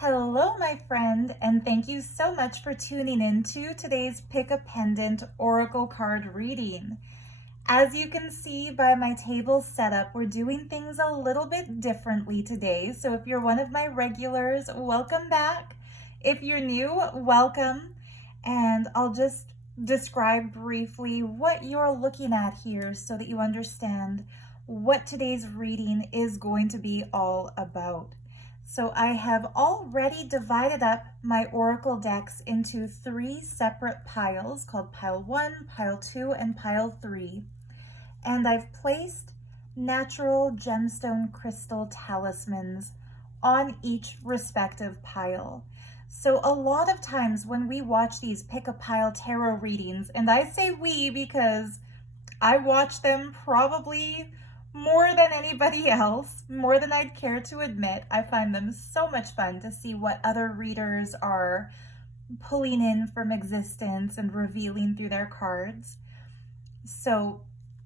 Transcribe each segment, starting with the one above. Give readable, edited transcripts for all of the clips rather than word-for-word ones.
Hello, my friend, and thank you so much for tuning in to today's Pick a Pendant Oracle card reading. As you can see by my table setup, we're doing things a little bit differently today. So if you're one of my regulars, welcome back. If you're new, welcome. And I'll just describe briefly what you're looking at here so that you understand what today's reading is going to be all about. So I have already divided up my oracle decks into 3 separate piles called pile 1, pile 2, and pile 3. And I've placed natural gemstone crystal talismans on each respective pile. So a lot of times when we watch these pick a pile tarot readings, and I say we because I watch them probably more than anybody else, more than I'd care to admit. I find them so much fun to see what other readers are pulling in from existence and revealing through their cards. So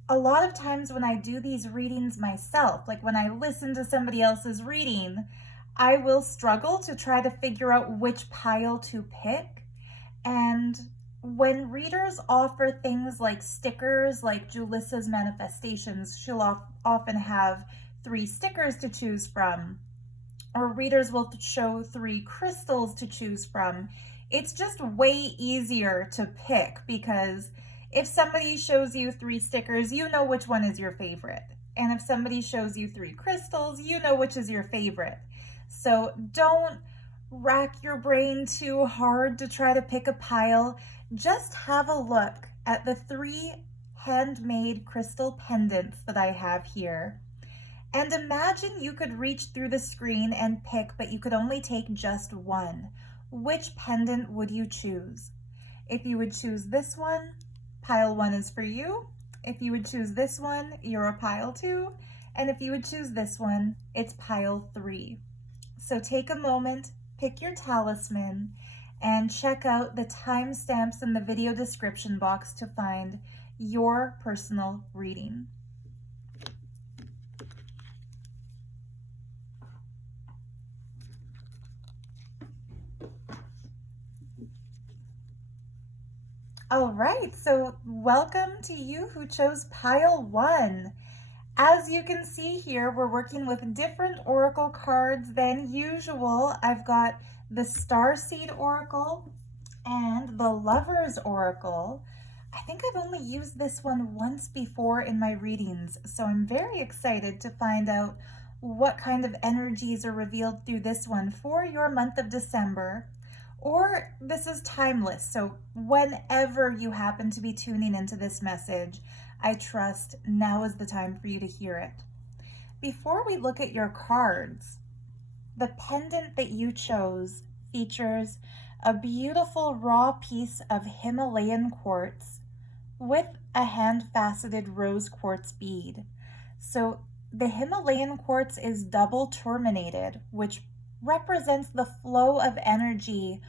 a lot of times when I do these readings myself, like when I listen to somebody else's reading, I will struggle to try to figure out which pile to pick. And when readers offer things like stickers, like Julissa's Manifestations, she'll often have 3 stickers to choose from, or readers will show 3 crystals to choose from. It's just way easier to pick because if somebody shows you 3 stickers, you know which one is your favorite. And if somebody shows you 3 crystals, you know which is your favorite. So don't rack your brain too hard to try to pick a pile. Just have a look at the 3 handmade crystal pendants that I have here. And imagine you could reach through the screen and pick, but you could only take just one. Which pendant would you choose? If you would choose this one, pile 1 is for you. If you would choose this one, you're a pile 2. And if you would choose this one, it's pile 3. So take a moment, pick your talisman, and check out the timestamps in the video description box to find your personal reading. All right, so welcome to you who chose pile 1. As you can see here, we're working with different oracle cards than usual. I've got the Starseed Oracle and the Lover's Oracle. I think I've only used this one once before in my readings, so I'm very excited to find out what kind of energies are revealed through this one for your month of December. Or this is timeless, so whenever you happen to be tuning into this message, I trust now is the time for you to hear it. Before we look at your cards, the pendant that you chose features a beautiful raw piece of Himalayan quartz with a hand-faceted rose quartz bead. So the Himalayan quartz is double terminated, which represents the flow of energy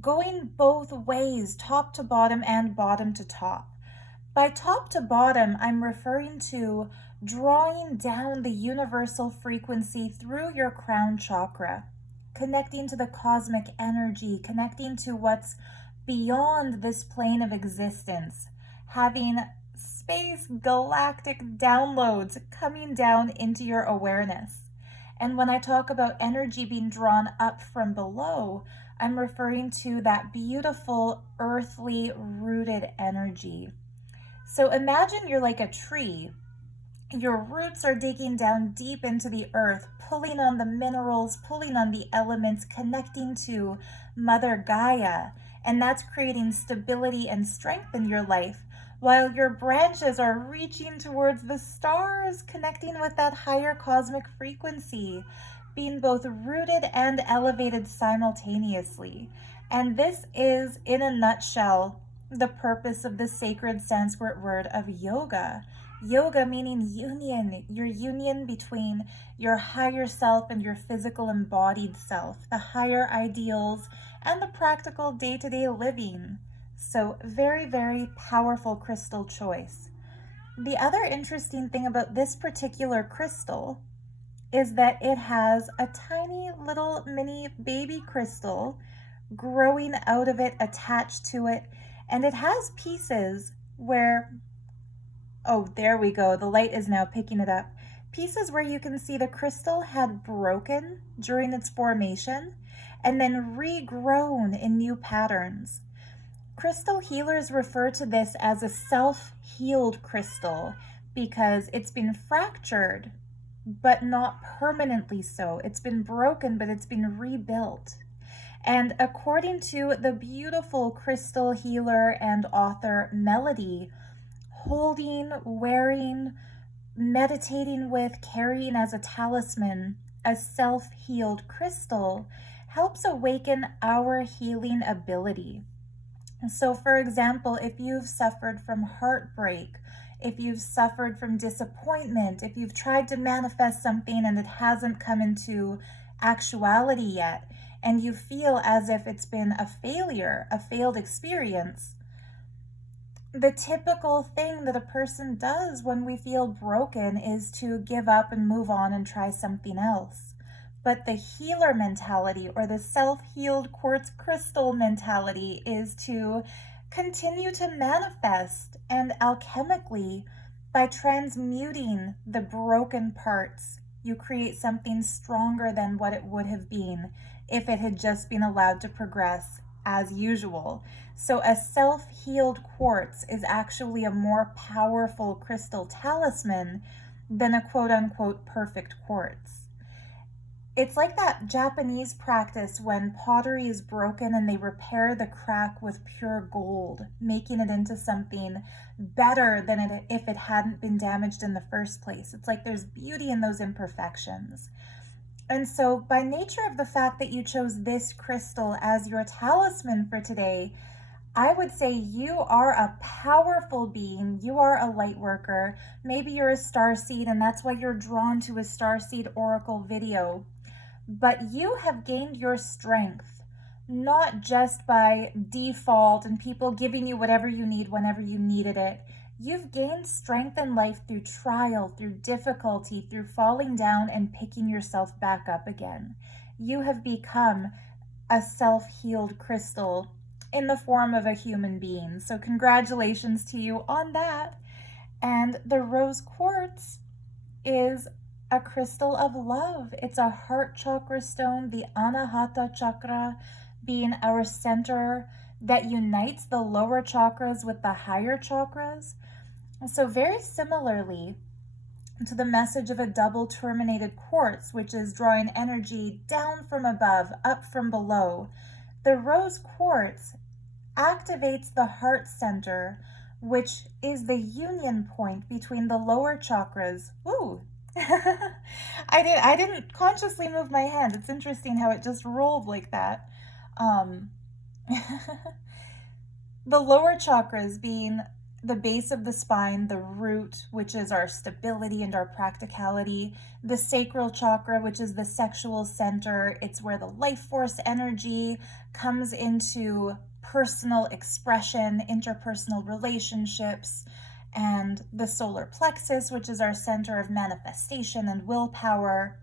going both ways, top to bottom and bottom to top. By top to bottom, I'm referring to drawing down the universal frequency through your crown chakra, connecting to the cosmic energy, connecting to what's beyond this plane of existence, having space galactic downloads coming down into your awareness. And when I talk about energy being drawn up from below, I'm referring to that beautiful earthly rooted energy. So imagine you're like a tree. Your roots are digging down deep into the earth, pulling on the minerals, pulling on the elements, connecting to Mother Gaia. And that's creating stability and strength in your life, while your branches are reaching towards the stars, connecting with that higher cosmic frequency, being both rooted and elevated simultaneously. And this is, in a nutshell, the purpose of the sacred Sanskrit word of yoga. Yoga meaning union, your union between your higher self and your physical embodied self, the higher ideals and the practical day-to-day living. So very, very powerful crystal choice. The other interesting thing about this particular crystal is that it has a tiny little mini baby crystal growing out of it, attached to it, and it has pieces where, oh, there we go, the light is now picking it up. Pieces where you can see the crystal had broken during its formation and then regrown in new patterns. Crystal healers refer to this as a self-healed crystal because it's been fractured, but not permanently so. It's been broken, but it's been rebuilt. And according to the beautiful crystal healer and author Melody, holding, wearing, meditating with, carrying as a talisman a self-healed crystal helps awaken our healing ability. So, for example, if you've suffered from heartbreak, if you've suffered from disappointment, if you've tried to manifest something and it hasn't come into actuality yet, and you feel as if it's been a failure, a failed experience, the typical thing that a person does when we feel broken is to give up and move on and try something else. But the healer mentality, or the self-healed quartz crystal mentality, is to continue to manifest, and alchemically, by transmuting the broken parts, you create something stronger than what it would have been if it had just been allowed to progress as usual. So a self-healed quartz is actually a more powerful crystal talisman than a quote-unquote perfect quartz. It's like that Japanese practice when pottery is broken and they repair the crack with pure gold, making it into something better than if it hadn't been damaged in the first place. It's like there's beauty in those imperfections. And so, by nature of the fact that you chose this crystal as your talisman for today, I would say you are a powerful being. You are a light worker. Maybe you're a starseed, and that's why you're drawn to a starseed oracle video. But you have gained your strength, not just by default and people giving you whatever you need whenever you needed it. You've gained strength in life through trial, through difficulty, through falling down and picking yourself back up again. You have become a self-healed crystal in the form of a human being. So congratulations to you on that. And the rose quartz is a crystal of love. It's a heart chakra stone, the Anahata chakra being our center that unites the lower chakras with the higher chakras. So very similarly to the message of a double terminated quartz, which is drawing energy down from above, up from below, the rose quartz activates the heart center, which is the union point between the lower chakras. Ooh, I didn't consciously move my hand. It's interesting how it just rolled like that. The lower chakras being the base of the spine, the root, which is our stability and our practicality, the sacral chakra, which is the sexual center. It's where the life force energy comes into personal expression, interpersonal relationships, and the solar plexus, which is our center of manifestation and willpower.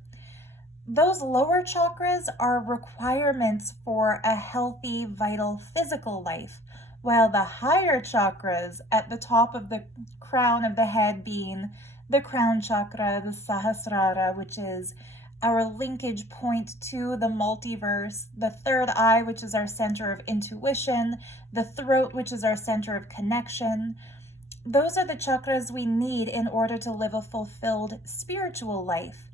Those lower chakras are requirements for a healthy, vital, physical life, while the higher chakras at the top of the crown of the head being the crown chakra, the Sahasrara, which is our linkage point to the multiverse, the third eye, which is our center of intuition, the throat, which is our center of connection. Those are the chakras we need in order to live a fulfilled spiritual life.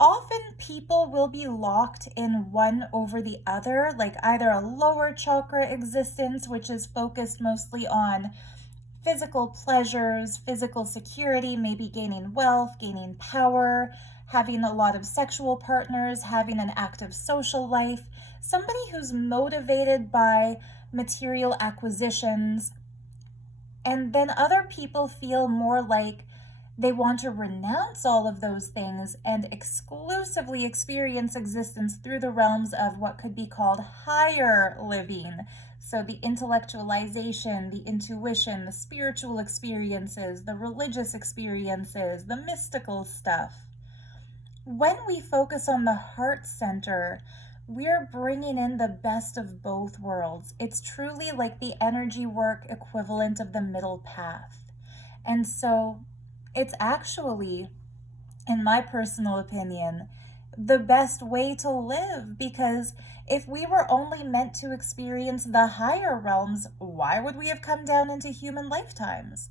Often people will be locked in one over the other, like either a lower chakra existence, which is focused mostly on physical pleasures, physical security, maybe gaining wealth, gaining power, having a lot of sexual partners, having an active social life, somebody who's motivated by material acquisitions. And then other people feel more like they want to renounce all of those things and exclusively experience existence through the realms of what could be called higher living. So the intellectualization, the intuition, the spiritual experiences, the religious experiences, the mystical stuff. When we focus on the heart center, we're bringing in the best of both worlds. It's truly like the energy work equivalent of the middle path. And so it's actually, in my personal opinion, the best way to live, because if we were only meant to experience the higher realms, why would we have come down into human lifetimes?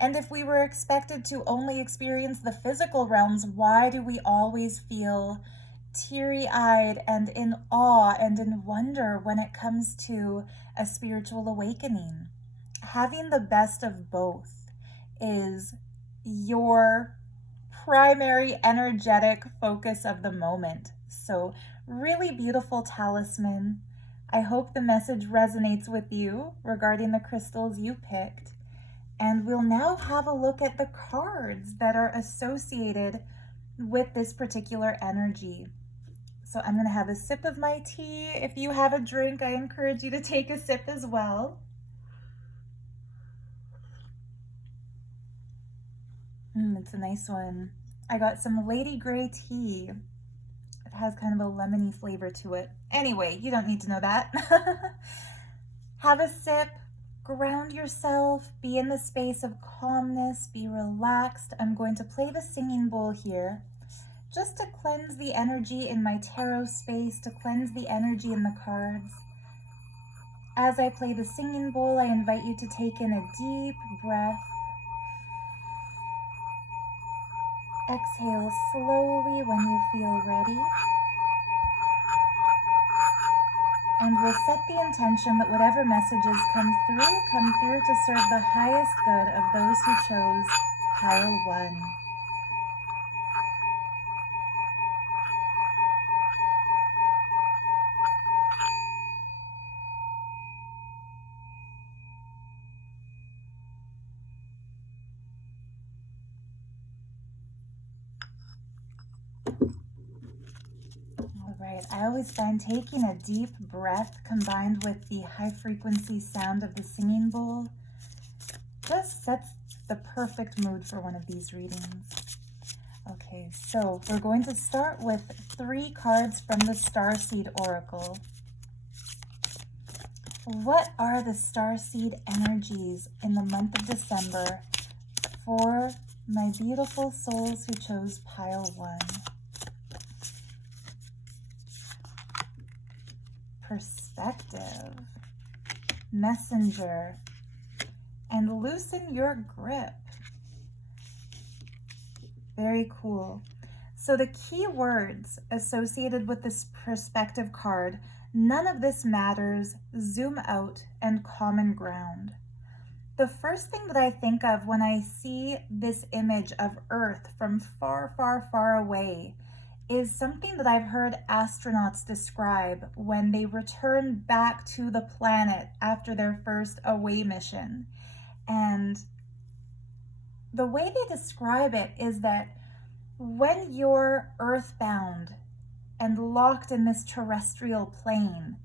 And if we were expected to only experience the physical realms, why do we always feel teary-eyed and in awe and in wonder when it comes to a spiritual awakening? Having the best of both is your primary energetic focus of the moment. So, really beautiful talisman. I hope the message resonates with you regarding the crystals you picked. And we'll now have a look at the cards that are associated with this particular energy. So I'm going to have a sip of my tea. If you have a drink, I encourage you to take a sip as well. It's a nice one. I got some Lady Grey tea. It has kind of a lemony flavor to it. Anyway, you don't need to know that. Have a sip. Ground yourself, be in the space of calmness, be relaxed. I'm going to play the singing bowl here just to cleanse the energy in my tarot space, to cleanse the energy in the cards. As I play the singing bowl, I invite you to take in a deep breath. Exhale slowly when you feel ready. And we'll set the intention that whatever messages come through to serve the highest good of those who chose pile 1. Right. I always find taking a deep breath combined with the high frequency sound of the singing bowl just sets the perfect mood for one of these readings. Okay, so we're going to start with 3 cards from the Starseed Oracle. What are the Starseed energies in the month of December for my beautiful souls who chose pile 1? Perspective, messenger, and loosen your grip. Very cool. So the key words associated with this perspective card: none of this matters, zoom out, and common ground. The first thing that I think of when I see this image of Earth from far, far, far away is something that I've heard astronauts describe when they return back to the planet after their first away mission. And the way they describe it is that when you're earthbound and locked in this terrestrial plane,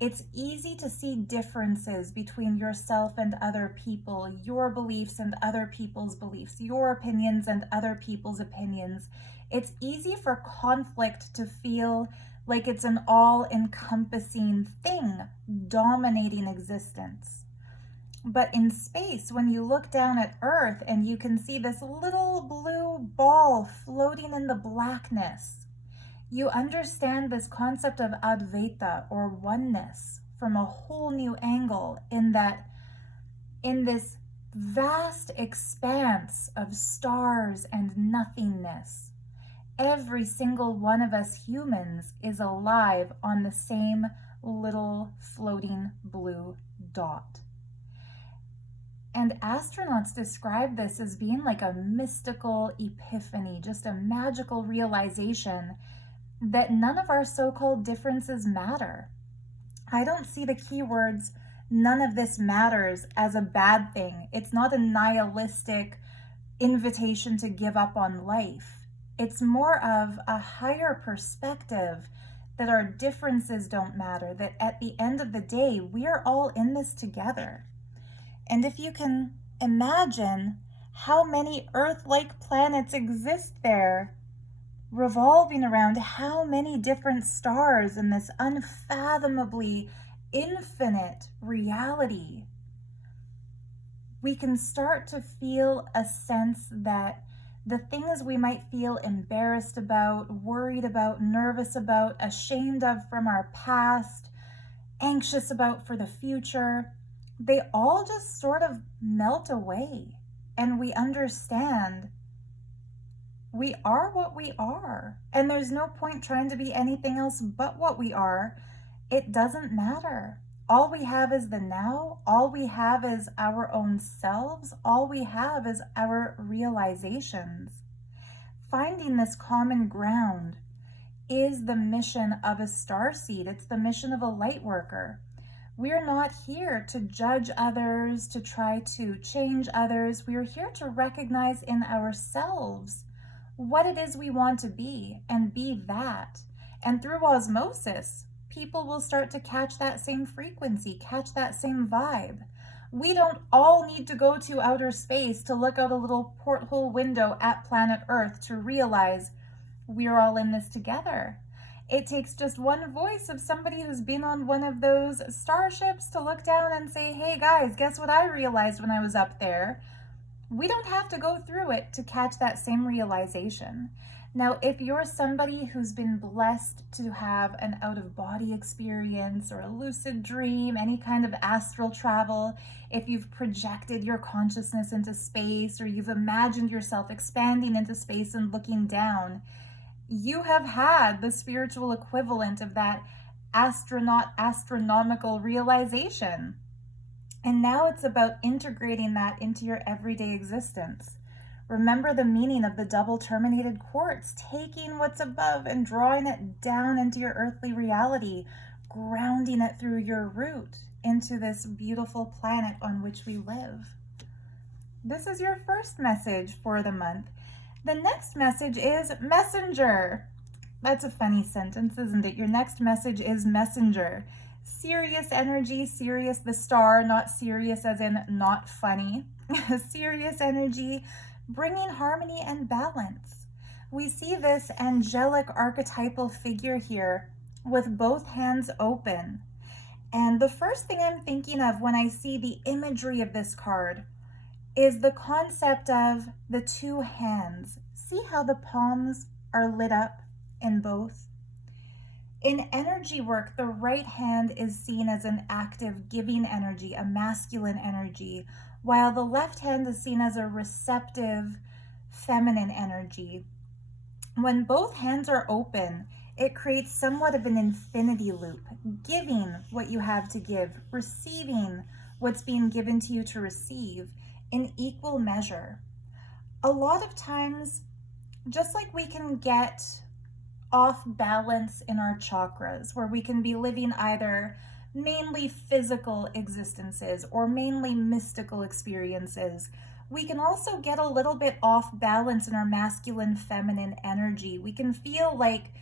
it's easy to see differences between yourself and other people, your beliefs and other people's beliefs, your opinions and other people's opinions. It's easy for conflict to feel like it's an all-encompassing thing dominating existence. But in space, when you look down at Earth and you can see this little blue ball floating in the blackness, you understand this concept of Advaita, or oneness, from a whole new angle, in that in this vast expanse of stars and nothingness, every single one of us humans is alive on the same little floating blue dot. And astronauts describe this as being like a mystical epiphany, just a magical realization that none of our so-called differences matter. I don't see the keywords "none of this matters" as a bad thing. It's not a nihilistic invitation to give up on life. It's more of a higher perspective that our differences don't matter, that at the end of the day, we're all in this together. And if you can imagine how many Earth-like planets exist there, revolving around how many different stars in this unfathomably infinite reality, we can start to feel a sense that the things we might feel embarrassed about, worried about, nervous about, ashamed of from our past, anxious about for the future, they all just sort of melt away. And we understand we are what we are. And there's no point trying to be anything else but what we are. It doesn't matter. All we have is the now. All we have is our own selves. All we have is our realizations. Finding this common ground is the mission of a starseed. It's the mission of a light worker. We're not here to judge others, to try to change others. We are here to recognize in ourselves what it is we want to be and be that. And through osmosis, people will start to catch that same frequency, catch that same vibe. We don't all need to go to outer space to look out a little porthole window at planet Earth to realize we're all in this together. It takes just one voice of somebody who's been on one of those starships to look down and say, hey guys, guess what I realized when I was up there? We don't have to go through it to catch that same realization. Now, if you're somebody who's been blessed to have an out-of-body experience or a lucid dream, any kind of astral travel, if you've projected your consciousness into space or you've imagined yourself expanding into space and looking down, you have had the spiritual equivalent of that astronomical realization. And now it's about integrating that into your everyday existence. Remember the meaning of the double terminated quartz, taking what's above and drawing it down into your earthly reality, grounding it through your root into this beautiful planet on which we live. This is your first message for the month. The next message is messenger. That's a funny sentence, isn't it? Your next message is messenger. Serious energy, Sirius the star, not serious as in not funny. Serious energy, bringing harmony and balance. We see this angelic archetypal figure here with both hands open. And the first thing I'm thinking of when I see the imagery of this card is the concept of the two hands. See how the palms are lit up in both? In energy work, the right hand is seen as an active giving energy, a masculine energy, while the left hand is seen as a receptive feminine energy. When both hands are open, it creates somewhat of an infinity loop, giving what you have to give, receiving what's being given to you to receive in equal measure. A lot of times, just like we can get off balance in our chakras, where we can be living either mainly physical existences or mainly mystical experiences, we can also get a little bit off balance in our masculine feminine energy. We can feel like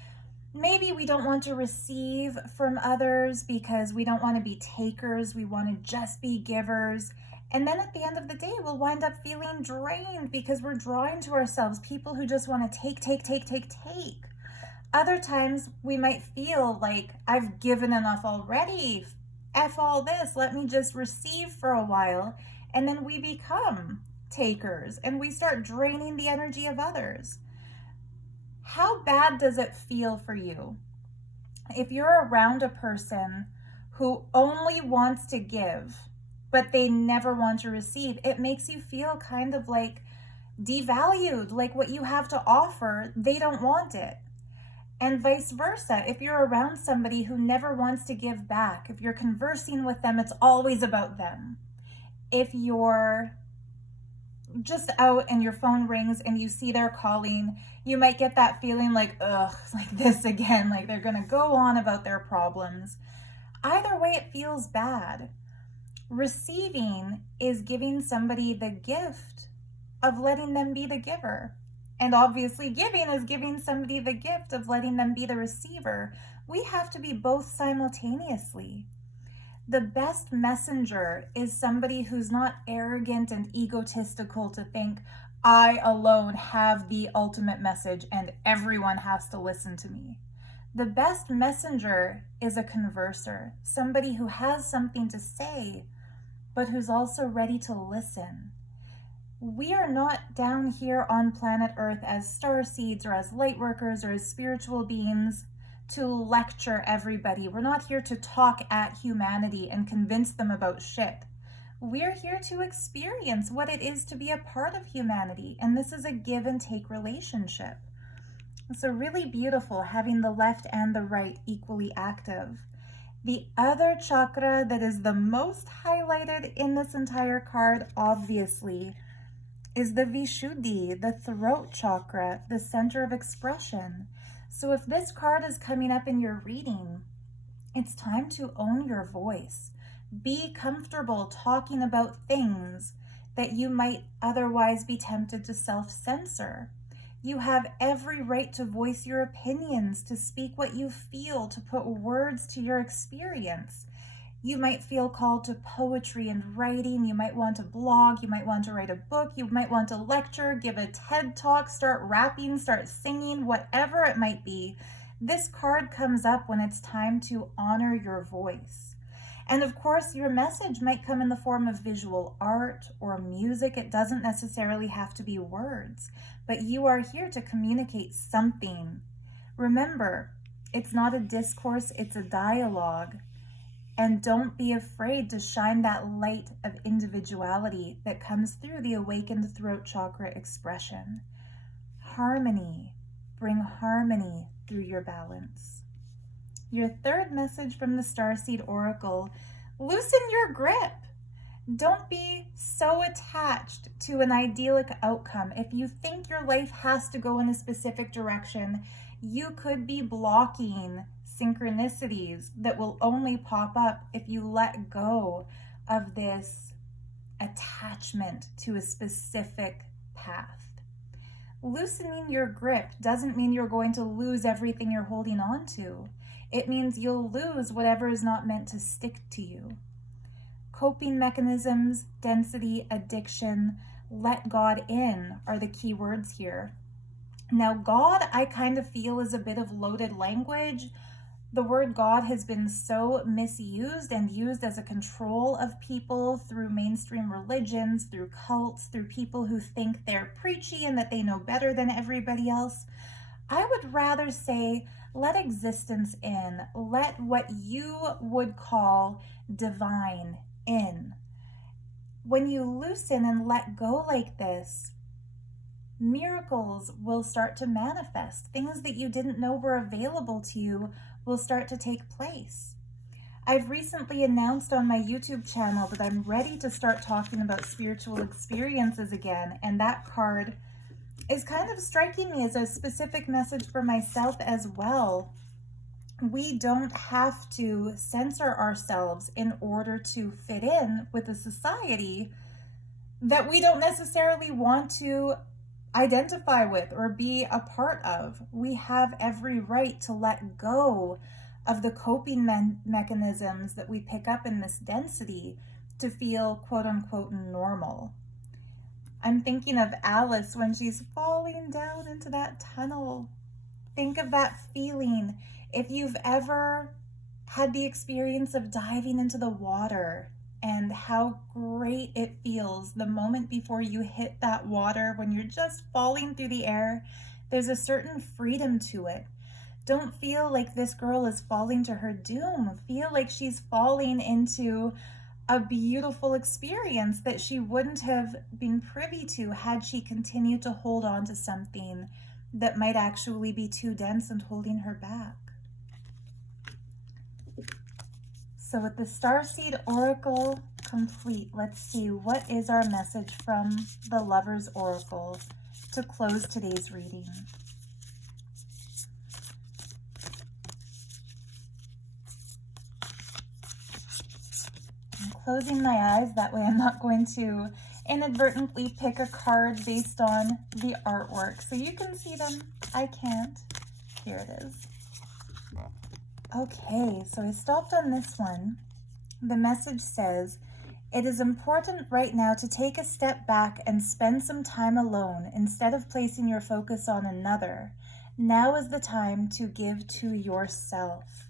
maybe we don't want to receive from others because we don't want to be takers, we want to just be givers. And then at the end of the day, we'll wind up feeling drained because we're drawing to ourselves people who just want to take. Other times we might feel like I've given enough already. F all this, let me just receive for a while. And then we become takers and we start draining the energy of others. How bad does it feel for you if you're around a person who only wants to give, but they never want to receive? It makes you feel kind of like devalued, like what you have to offer, they don't want it. And vice versa, if you're around somebody who never wants to give back, if you're conversing with them, it's always about them. If you're just out and your phone rings and you see they're calling, you might get that feeling like, ugh, like this again, like they're gonna go on about their problems. Either way, it feels bad. Receiving is giving somebody the gift of letting them be the giver. And obviously giving is giving somebody the gift of letting them be the receiver. We have to be both simultaneously. The best messenger is somebody who's not arrogant and egotistical to think, I alone have the ultimate message and everyone has to listen to me. The best messenger is a converser, somebody who has something to say, but who's also ready to listen. We are not down here on planet Earth as starseeds or as light workers or as spiritual beings to lecture everybody. We're not here to talk at humanity and convince them about shit. We're here to experience what it is to be a part of humanity, and this is a give and take relationship. So really beautiful having the left and the right equally active. The other chakra that is the most highlighted in this entire card, obviously, is the Vishuddhi, the throat chakra, the center of expression. So if this card is coming up in your reading, it's time to own your voice. Be comfortable talking about things that you might otherwise be tempted to self-censor. You have every right to voice your opinions, to speak what you feel, to put words to your experience. You might feel called to poetry and writing. You might want to blog. You might want to write a book. You might want to lecture, give a TED talk, start rapping, start singing, whatever it might be. This card comes up when it's time to honor your voice. And of course, your message might come in the form of visual art or music. It doesn't necessarily have to be words, but you are here to communicate something. Remember, it's not a discourse, it's a dialogue. And don't be afraid to shine that light of individuality that comes through the awakened throat chakra expression. Harmony. Bring harmony through your balance. Your third message from the Starseed Oracle: loosen your grip. Don't be so attached to an idyllic outcome. If you think your life has to go in a specific direction, you could be blocking synchronicities that will only pop up if you let go of this attachment to a specific path. Loosening your grip doesn't mean you're going to lose everything you're holding on to. It means you'll lose whatever is not meant to stick to you. Coping mechanisms, density, addiction, let God in are the key words here. Now, God, I kind of feel, is a bit of loaded language. The word God has been so misused and used as a control of people through mainstream religions, through cults, through people who think they're preachy and that they know better than everybody else. I would rather say, let existence in. Let what you would call divine in. When you loosen and let go like this, miracles will start to manifest. Things that you didn't know were available to you will start to take place. I've recently announced on my YouTube channel that I'm ready to start talking about spiritual experiences again, and that card is kind of striking me as a specific message for myself as well. We don't have to censor ourselves in order to fit in with a society that we don't necessarily want to identify with or be a part of. We have every right to let go of the coping mechanisms that we pick up in this density to feel quote unquote normal. I'm thinking of Alice when she's falling down into that tunnel. Think of that feeling. If you've ever had the experience of diving into the water and how great it feels the moment before you hit that water when you're just falling through the air, there's a certain freedom to it. Don't feel like this girl is falling to her doom. Feel like she's falling into a beautiful experience that she wouldn't have been privy to had she continued to hold on to something that might actually be too dense and holding her back. So with the Starseed Oracle complete, let's see, what is our message from the Lover's Oracle to close today's reading? I'm closing my eyes, that way I'm not going to inadvertently pick a card based on the artwork. So you can see them, I can't. Here it is. Okay, so I stopped on this one. The message says, It is important right now to take a step back and spend some time alone instead of placing your focus on another. Now is the time to give to yourself.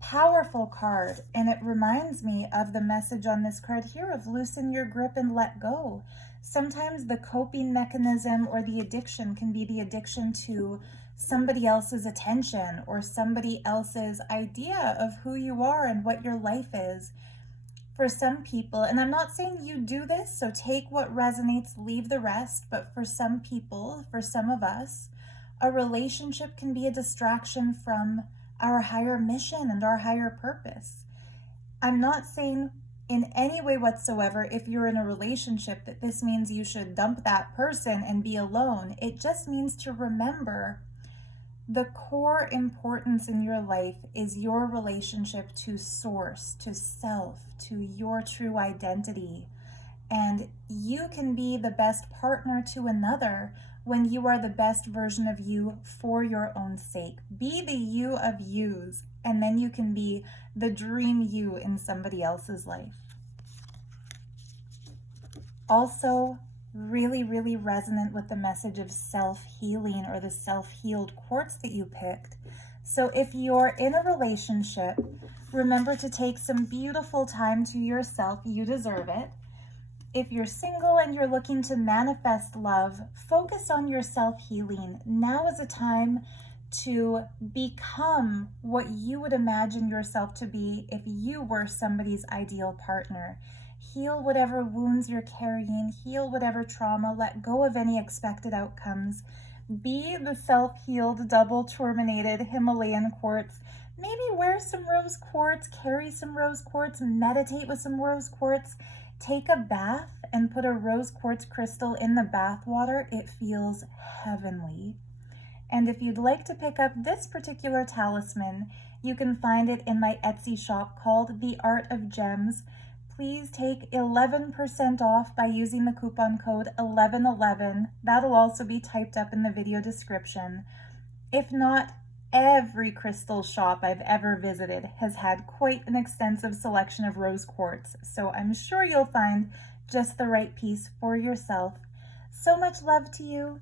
Powerful card, and it reminds me of the message on this card here of loosen your grip and let go. Sometimes the coping mechanism or the addiction can be the addiction to somebody else's attention or somebody else's idea of who you are and what your life is. For some people, and I'm not saying you do this, so take what resonates, leave the rest, but for some people, for some of us, a relationship can be a distraction from our higher mission and our higher purpose. I'm not saying in any way whatsoever, if you're in a relationship, that this means you should dump that person and be alone. It just means to remember the core importance in your life is your relationship to source, to self, to your true identity. And you can be the best partner to another when you are the best version of you for your own sake. Be the you of yous, and then you can be the dream you in somebody else's life. Also, really resonant with the message of self-healing or the self-healed quartz that you picked. So if you're in a relationship, remember to take some beautiful time to yourself. You deserve it. If you're single and you're looking to manifest love, focus on your self-healing. Now is a time to become what you would imagine yourself to be if you were somebody's ideal partner. Heal whatever wounds you're carrying, heal whatever trauma, let go of any expected outcomes. Be the self-healed, double terminated Himalayan quartz. Maybe wear some rose quartz, carry some rose quartz, meditate with some rose quartz. Take a bath and put a rose quartz crystal in the bath water. It feels heavenly. And if you'd like to pick up this particular talisman, you can find it in my Etsy shop called The Art of Gems. Please take 11% off by using the coupon code 1111. That'll also be typed up in the video description. If not, every crystal shop I've ever visited has had quite an extensive selection of rose quartz, so I'm sure you'll find just the right piece for yourself. So much love to you.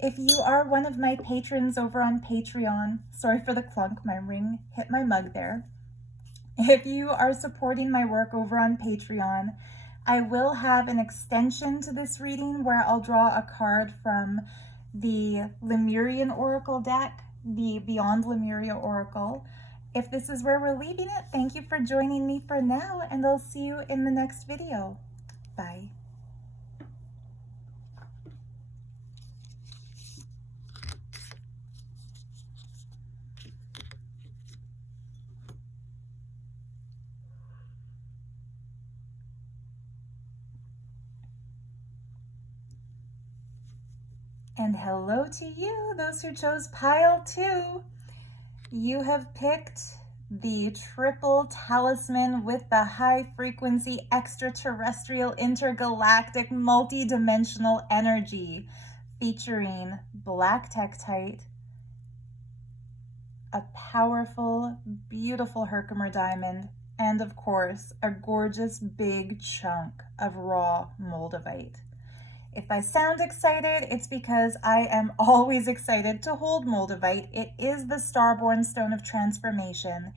If you are one of my patrons over on Patreon, sorry for the clunk, my ring hit my mug there. If you are supporting my work over on Patreon, I will have an extension to this reading where I'll draw a card from the Lemurian Oracle deck, the Beyond Lemuria Oracle. If this is where we're leaving it, thank you for joining me for now, and I'll see you in the next video. Bye. And hello to you, those who chose pile 2. You have picked the triple talisman with the high frequency extraterrestrial intergalactic multi-dimensional energy, featuring black Tektite, a powerful, beautiful Herkimer diamond, and of course, a gorgeous big chunk of raw Moldavite. If I sound excited, it's because I am always excited to hold Moldavite. It is the starborn stone of transformation,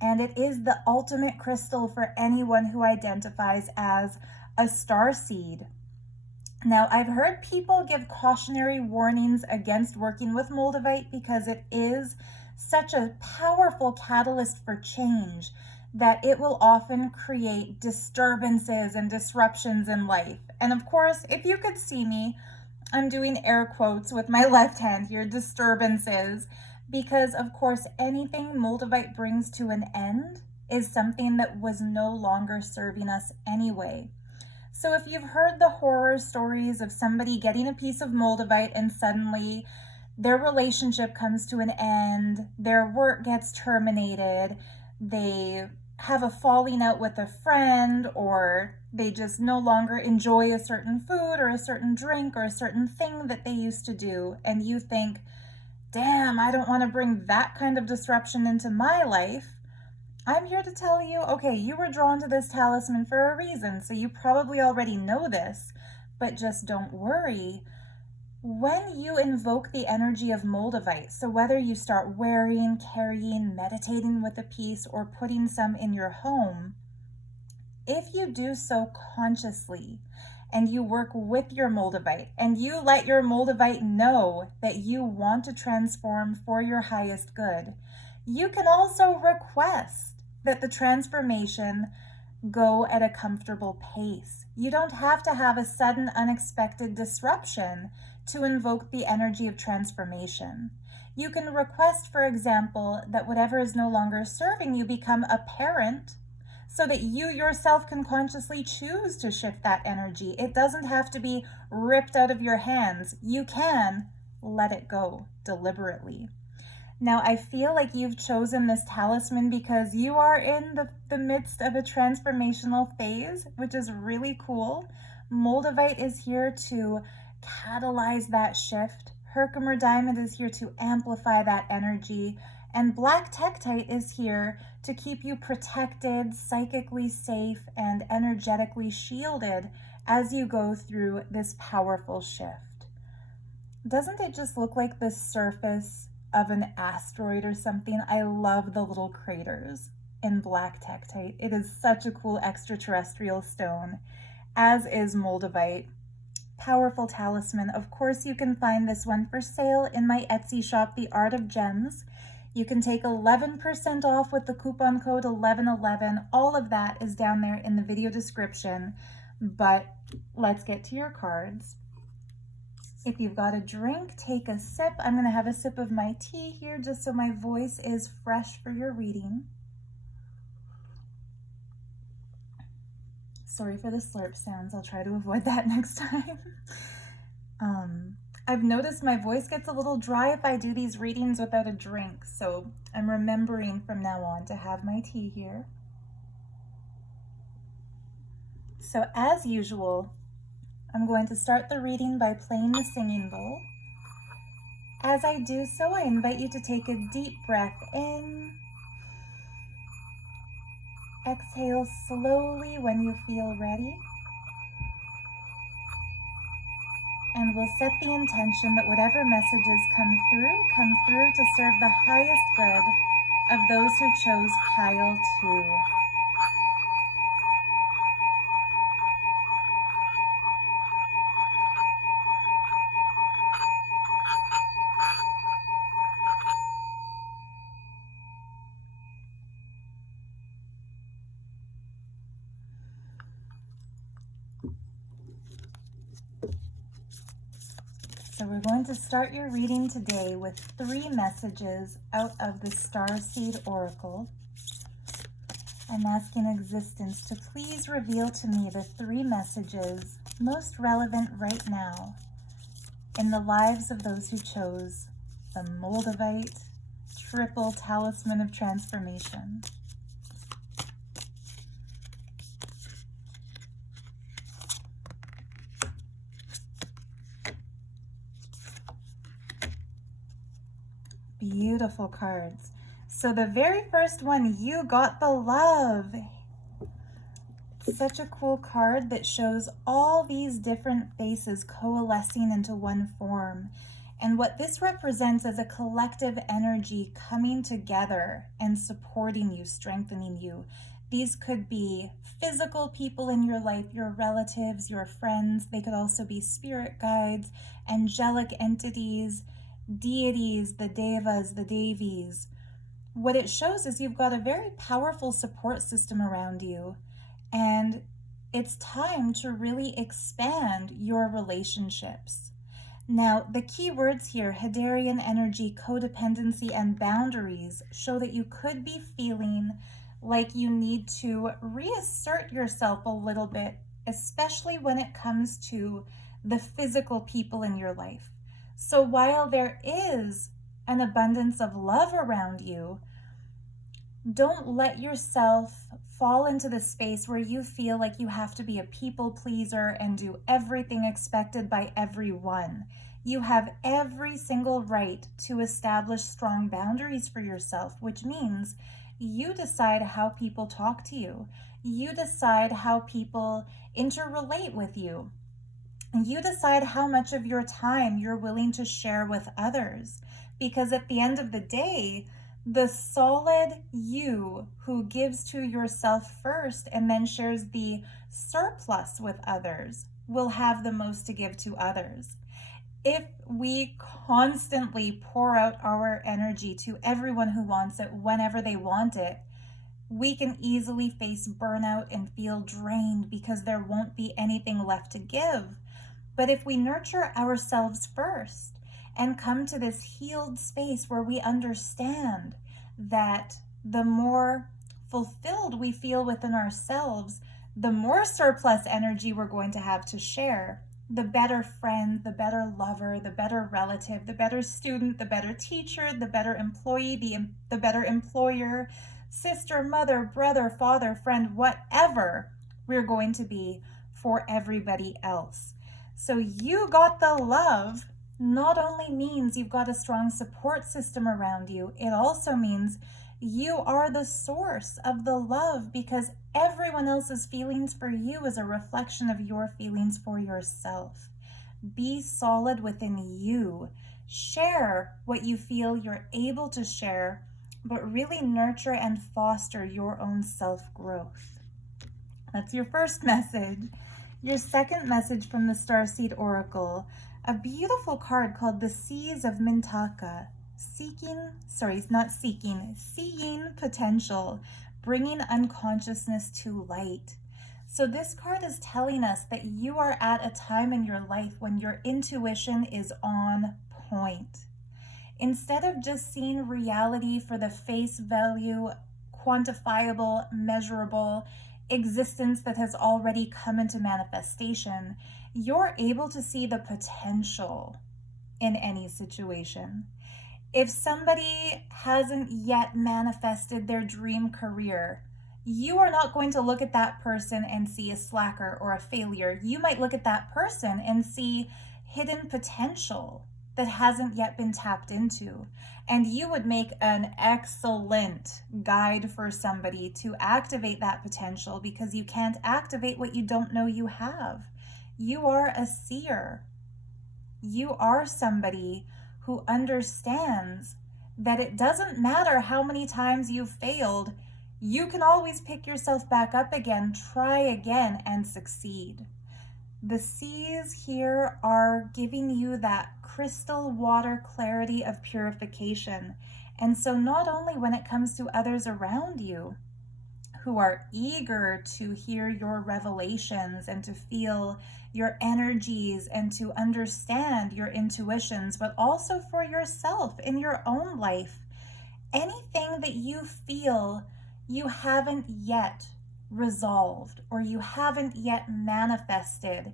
and it is the ultimate crystal for anyone who identifies as a starseed. Now, I've heard people give cautionary warnings against working with Moldavite because it is such a powerful catalyst for change that it will often create disturbances and disruptions in life. And of course, if you could see me, I'm doing air quotes with my left hand here, disturbances, because of course, anything Moldavite brings to an end is something that was no longer serving us anyway. So if you've heard the horror stories of somebody getting a piece of Moldavite and suddenly their relationship comes to an end, their work gets terminated, they have a falling out with a friend, or they just no longer enjoy a certain food or a certain drink or a certain thing that they used to do, and you think, damn, I don't want to bring that kind of disruption into my life. I'm here to tell you, okay, you were drawn to this talisman for a reason, so you probably already know this, but just don't worry. When you invoke the energy of Moldavite, so whether you start wearing, carrying, meditating with a piece, or putting some in your home, if you do so consciously and you work with your Moldavite and you let your Moldavite know that you want to transform for your highest good, you can also request that the transformation go at a comfortable pace. You don't have to have a sudden, unexpected disruption to invoke the energy of transformation. You can request, for example, that whatever is no longer serving you become apparent so that you yourself can consciously choose to shift that energy. It doesn't have to be ripped out of your hands. You can let it go deliberately. Now, I feel like you've chosen this talisman because you are in the midst of a transformational phase, which is really cool. Moldavite is here to catalyze that shift. Herkimer diamond is here to amplify that energy. And black Tektite is here to keep you protected, psychically safe, and energetically shielded as you go through this powerful shift. Doesn't it just look like the surface of an asteroid or something? I love the little craters in black Tektite. It is such a cool extraterrestrial stone, as is Moldavite. Powerful talisman. Of course, you can find this one for sale in my Etsy shop, The Art of Gems. You can take 11% off with the coupon code 1111. All of that is down there in the video description. But let's get to your cards. If you've got a drink, take a sip. I'm going to have a sip of my tea here just so my voice is fresh for your reading. Sorry for the slurp sounds. I'll try to avoid that next time. I've noticed my voice gets a little dry if I do these readings without a drink, so I'm remembering from now on to have my tea here. So as usual, I'm going to start the reading by playing the singing bowl. As I do so, I invite you to take a deep breath in. Exhale slowly when you feel ready. And we'll set the intention that whatever messages come through to serve the highest good of those who chose pile 2. So we're going to start your reading today with 3 messages out of the Starseed Oracle. I'm asking existence to please reveal to me the 3 messages most relevant right now in the lives of those who chose the Moldavite triple talisman of transformation. Beautiful cards. So the very first one, you got the love. Such a cool card that shows all these different faces coalescing into one form. And what this represents is a collective energy coming together and supporting you, strengthening you. These could be physical people in your life, your relatives, your friends. They could also be spirit guides, angelic entities, deities, the devas, the devis. What it shows is you've got a very powerful support system around you, and it's time to really expand your relationships. Now, the key words here, Hadarian energy, codependency, and boundaries, show that you could be feeling like you need to reassert yourself a little bit, especially when it comes to the physical people in your life. So while there is an abundance of love around you, don't let yourself fall into the space where you feel like you have to be a people pleaser and do everything expected by everyone. You have every single right to establish strong boundaries for yourself, which means You decide how people talk to you. You decide how people interrelate with you. You decide how much of your time you're willing to share with others. Because at the end of the day, the solid you who gives to yourself first and then shares the surplus with others will have the most to give to others. If we constantly pour out our energy to everyone who wants it whenever they want it, we can easily face burnout and feel drained because there won't be anything left to give. But if we nurture ourselves first and come to this healed space where we understand that the more fulfilled we feel within ourselves, the more surplus energy we're going to have to share, the better friend, the better lover, the better relative, the better student, the better teacher, the better employee, the better employer, sister, mother, brother, father, friend, whatever we're going to be for everybody else. So you got the love not only means you've got a strong support system around you, it also means you are the source of the love, because everyone else's feelings for you is a reflection of your feelings for yourself. Be solid within you. Share what you feel you're able to share, but really nurture and foster your own self-growth. That's your first message. Your second message from the Starseed Oracle, a beautiful card called the Seas of Mintaka. Seeing potential, bringing unconsciousness to light. So this card is telling us that you are at a time in your life when your intuition is on point. Instead of just seeing reality for the face value, quantifiable, measurable existence that has already come into manifestation, you're able to see the potential in any situation. If somebody hasn't yet manifested their dream career, you are not going to look at that person and see a slacker or a failure. You might look at that person and see hidden potential that hasn't yet been tapped into. And you would make an excellent guide for somebody to activate that potential, because you can't activate what you don't know you have. You are a seer. You are somebody who understands that it doesn't matter how many times you've failed. You can always pick yourself back up again, try again, and succeed. The seas here are giving you that crystal water clarity of purification. And so not only when it comes to others around you who are eager to hear your revelations and to feel your energies and to understand your intuitions, but also for yourself in your own life. Anything that you feel you haven't yet resolved or you haven't yet manifested,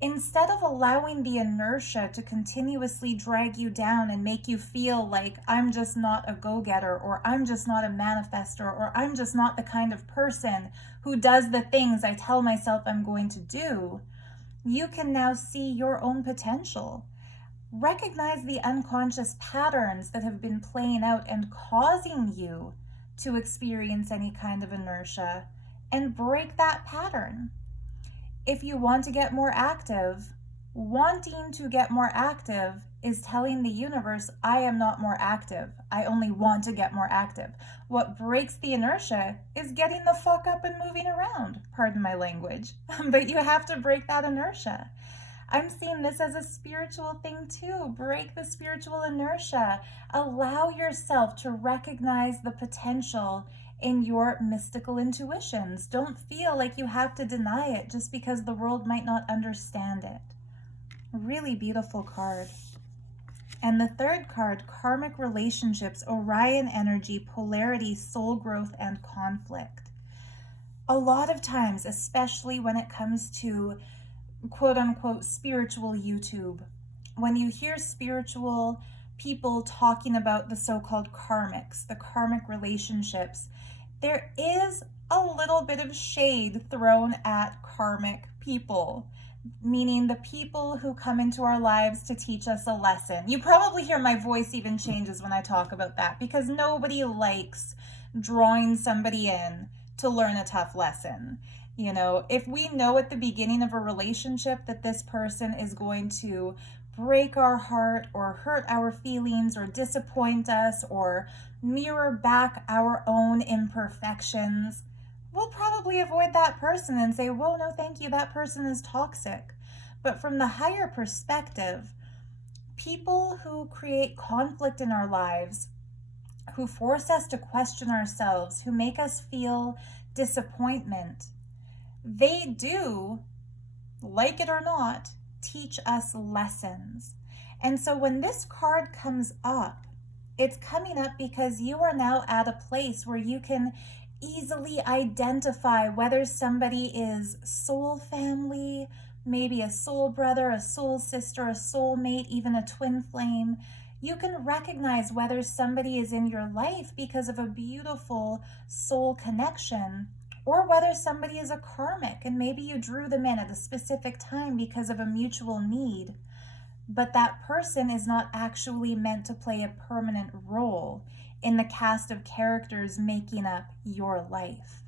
instead of allowing the inertia to continuously drag you down and make you feel like I'm just not a go-getter, or I'm just not a manifester, or I'm just not the kind of person who does the things I tell myself I'm going to do, you can now see your own potential. Recognize the unconscious patterns that have been playing out and causing you to experience any kind of inertia, and break that pattern. If you want to get more active, wanting to get more active is telling the universe, I am not more active. I only want to get more active. What breaks the inertia is getting the fuck up and moving around. Pardon my language, but you have to break that inertia. I'm seeing this as a spiritual thing too. Break the spiritual inertia. Allow yourself to recognize the potential in your mystical intuitions. Don't feel like you have to deny it just because the world might not understand it. Really beautiful card. And the third card, karmic relationships, Orion energy, polarity, soul growth, and conflict. A lot of times, especially when it comes to quote unquote spiritual YouTube, when you hear spiritual people talking about the so-called karmics, the karmic relationships, there is a little bit of shade thrown at karmic people, meaning the people who come into our lives to teach us a lesson. You probably hear my voice even changes when I talk about that, because nobody likes drawing somebody in to learn a tough lesson. You know, if we know at the beginning of a relationship that this person is going to break our heart or hurt our feelings or disappoint us or mirror back our own imperfections, we'll probably avoid that person and say, well, no, thank you, that person is toxic. But from the higher perspective, people who create conflict in our lives, who force us to question ourselves, who make us feel disappointment, they do, like it or not, teach us lessons. And so when this card comes up, it's coming up because you are now at a place where you can easily identify whether somebody is soul family, maybe a soul brother, a soul sister, a soul mate, even a twin flame. You can recognize whether somebody is in your life because of a beautiful soul connection, or whether somebody is a karmic and maybe you drew them in at a specific time because of a mutual need, but that person is not actually meant to play a permanent role in the cast of characters making up your life.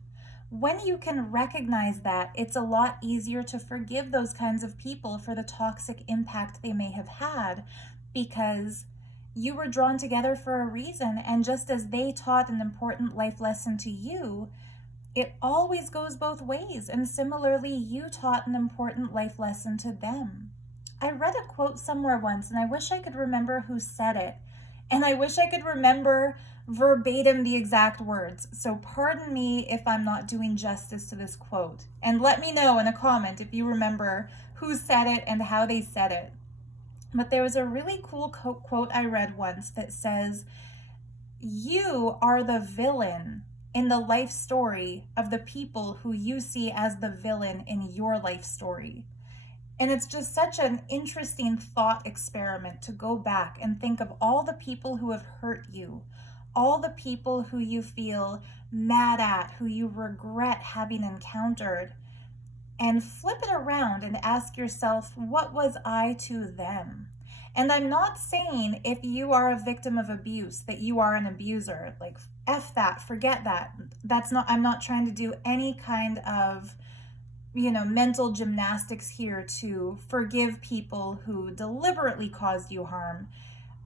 When you can recognize that, it's a lot easier to forgive those kinds of people for the toxic impact they may have had, because you were drawn together for a reason, and just as they taught an important life lesson to you, it always goes both ways, and similarly, you taught an important life lesson to them. I read a quote somewhere once, and I wish I could remember who said it, and I wish I could remember verbatim the exact words, so pardon me if I'm not doing justice to this quote, and let me know in a comment if you remember who said it and how they said it. But there was a really cool quote I read once that says, "You are the villain in the life story of the people who you see as the villain in your life story." And it's just such an interesting thought experiment to go back and think of all the people who have hurt you, all the people who you feel mad at, who you regret having encountered, and flip it around and ask yourself, what was I to them? And I'm not saying if you are a victim of abuse that you are an abuser. Like, F that, forget that. I'm not trying to do any kind of, mental gymnastics here to forgive people who deliberately caused you harm.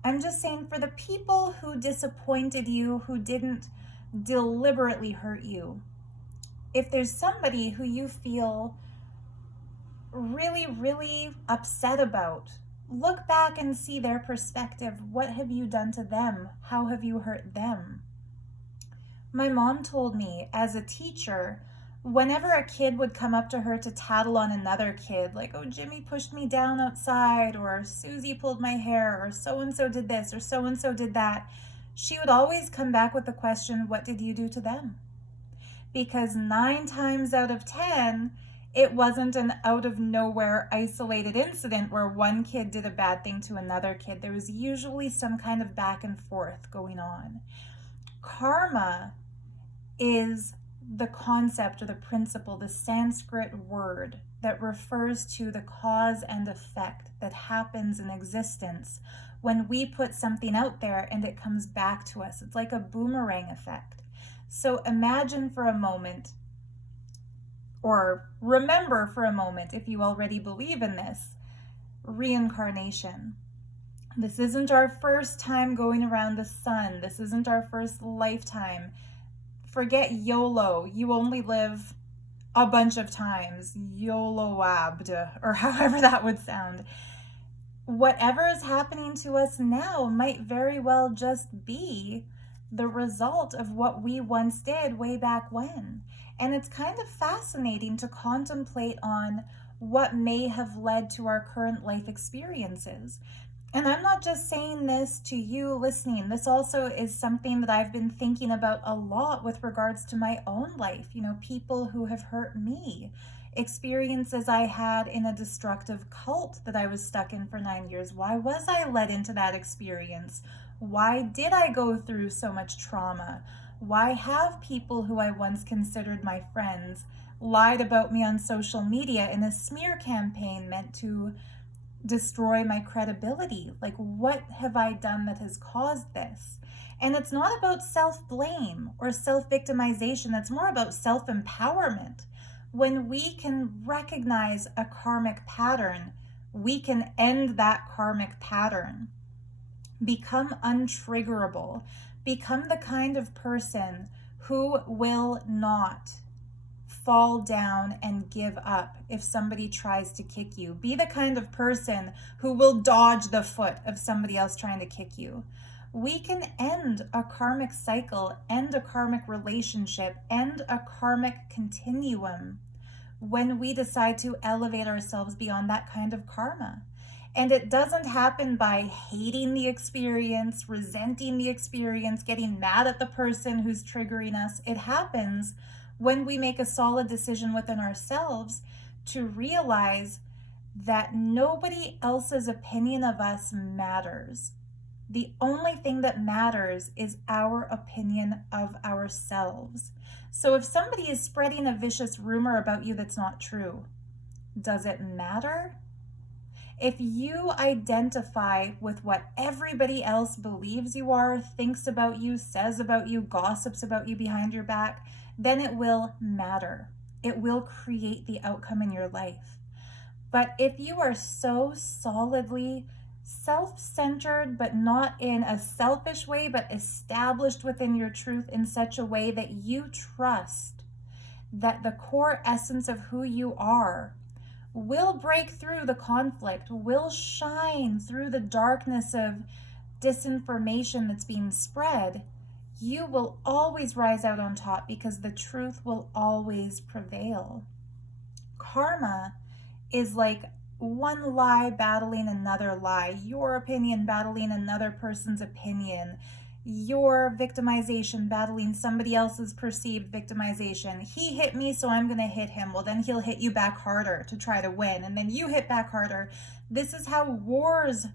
I'm just saying, for the people who disappointed you, who didn't deliberately hurt you, if there's somebody who you feel really, really upset about, look back and see their perspective. What have you done to them? How have you hurt them? My mom told me, as a teacher, whenever a kid would come up to her to tattle on another kid, like, oh, Jimmy pushed me down outside, or Susie pulled my hair, or so-and-so did this, or so-and-so did that, she would always come back with the question, what did you do to them? Because 9 times out of 10, it wasn't an out of nowhere isolated incident where one kid did a bad thing to another kid. There was usually some kind of back and forth going on. Karma is the concept or the principle, the Sanskrit word that refers to the cause and effect that happens in existence when we put something out there and it comes back to us. It's like a boomerang effect. So imagine for a moment, or remember for a moment, if you already believe in this, reincarnation. This isn't our first time going around the sun. This isn't our first lifetime. Forget YOLO. You only live a bunch of times. YOLO-abd, or however that would sound. Whatever is happening to us now might very well just be the result of what we once did way back when. And it's kind of fascinating to contemplate on what may have led to our current life experiences. And I'm not just saying this to you listening. This also is something that I've been thinking about a lot with regards to my own life. People who have hurt me, experiences I had in a destructive cult that I was stuck in for 9 years. Why was I led into that experience? Why did I go through so much trauma? Why have people who I once considered my friends lied about me on social media in a smear campaign meant to destroy my credibility? Like, what have I done that has caused this? And it's not about self-blame or self-victimization. It's more about self-empowerment. When we can recognize a karmic pattern, we can end that karmic pattern. Become untriggerable. Become the kind of person who will not fall down and give up if somebody tries to kick you. Be the kind of person who will dodge the foot of somebody else trying to kick you. We can end a karmic cycle, end a karmic relationship, end a karmic continuum when we decide to elevate ourselves beyond that kind of karma. And it doesn't happen by hating the experience, resenting the experience, getting mad at the person who's triggering us. It happens when we make a solid decision within ourselves to realize that nobody else's opinion of us matters. The only thing that matters is our opinion of ourselves. So if somebody is spreading a vicious rumor about you that's not true, does it matter? If you identify with what everybody else believes you are, thinks about you, says about you, gossips about you behind your back, then it will matter. It will create the outcome in your life. But if you are so solidly self-centered, but not in a selfish way, but established within your truth in such a way that you trust that the core essence of who you are will break through the conflict, will shine through the darkness of disinformation that's being spread, you will always rise out on top because the truth will always prevail. Karma is like one lie battling another lie, your opinion battling another person's opinion, your victimization battling somebody else's perceived victimization. He hit me, so I'm going to hit him. Well, then he'll hit you back harder to try to win, and then you hit back harder. This is how wars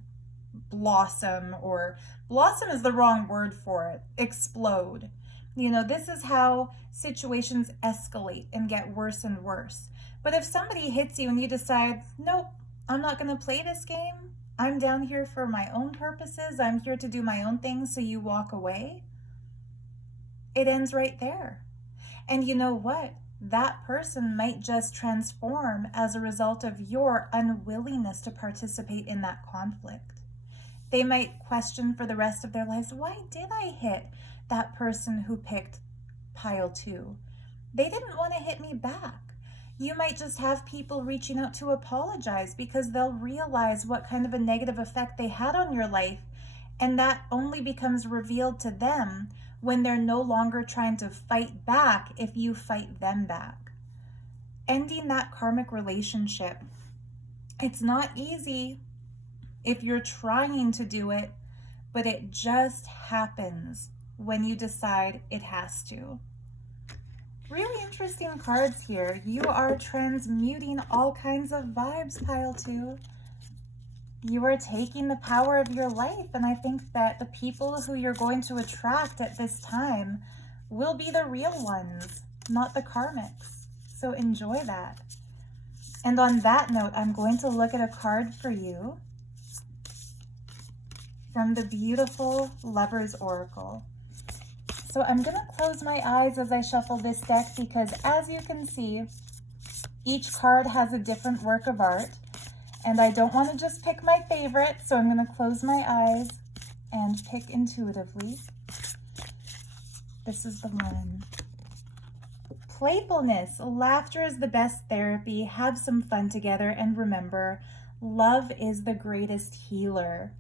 blossom, or blossom is the wrong word for it, explode. This is how situations escalate and get worse and worse. But if somebody hits you and you decide, nope, I'm not going to play this game, I'm down here for my own purposes, I'm here to do my own things, so you walk away, it ends right there. And you know what? That person might just transform as a result of your unwillingness to participate in that conflict. They might question for the rest of their lives, why did I hit that person who picked pile 2? They didn't want to hit me back. You might just have people reaching out to apologize because they'll realize what kind of a negative effect they had on your life, and that only becomes revealed to them when they're no longer trying to fight back if you fight them back. Ending that karmic relationship, it's not easy if you're trying to do it, but it just happens when you decide it has to. Really interesting cards here. You are transmuting all kinds of vibes, pile 2. You are taking the power of your life, and I think that the people who you're going to attract at this time will be the real ones, not the karmics. So enjoy that. And on that note, I'm going to look at a card for you from the beautiful Lover's Oracle. So I'm going to close my eyes as I shuffle this deck because, as you can see, each card has a different work of art, and I don't want to just pick my favorite, so I'm going to close my eyes and pick intuitively. This is the one. Playfulness. Laughter is the best therapy. Have some fun together, and remember, love is the greatest healer.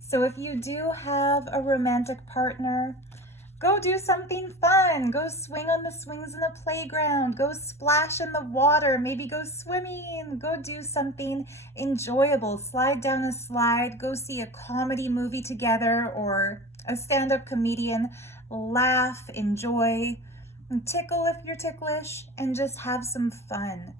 So if you do have a romantic partner, go do something fun. Go swing on the swings in the playground. Go splash in the water. Maybe go swimming. Go do something enjoyable. Slide down a slide. Go see a comedy movie together or a stand-up comedian. Laugh, enjoy, tickle if you're ticklish, and just have some fun.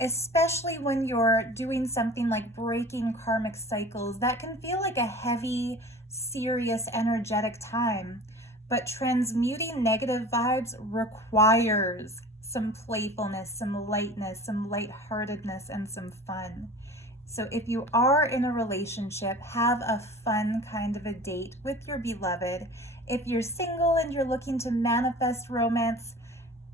Especially when you're doing something like breaking karmic cycles. That can feel like a heavy, serious, energetic time. But transmuting negative vibes requires some playfulness, some lightness, some lightheartedness, and some fun. So if you are in a relationship, have a fun kind of a date with your beloved. If you're single and you're looking to manifest romance,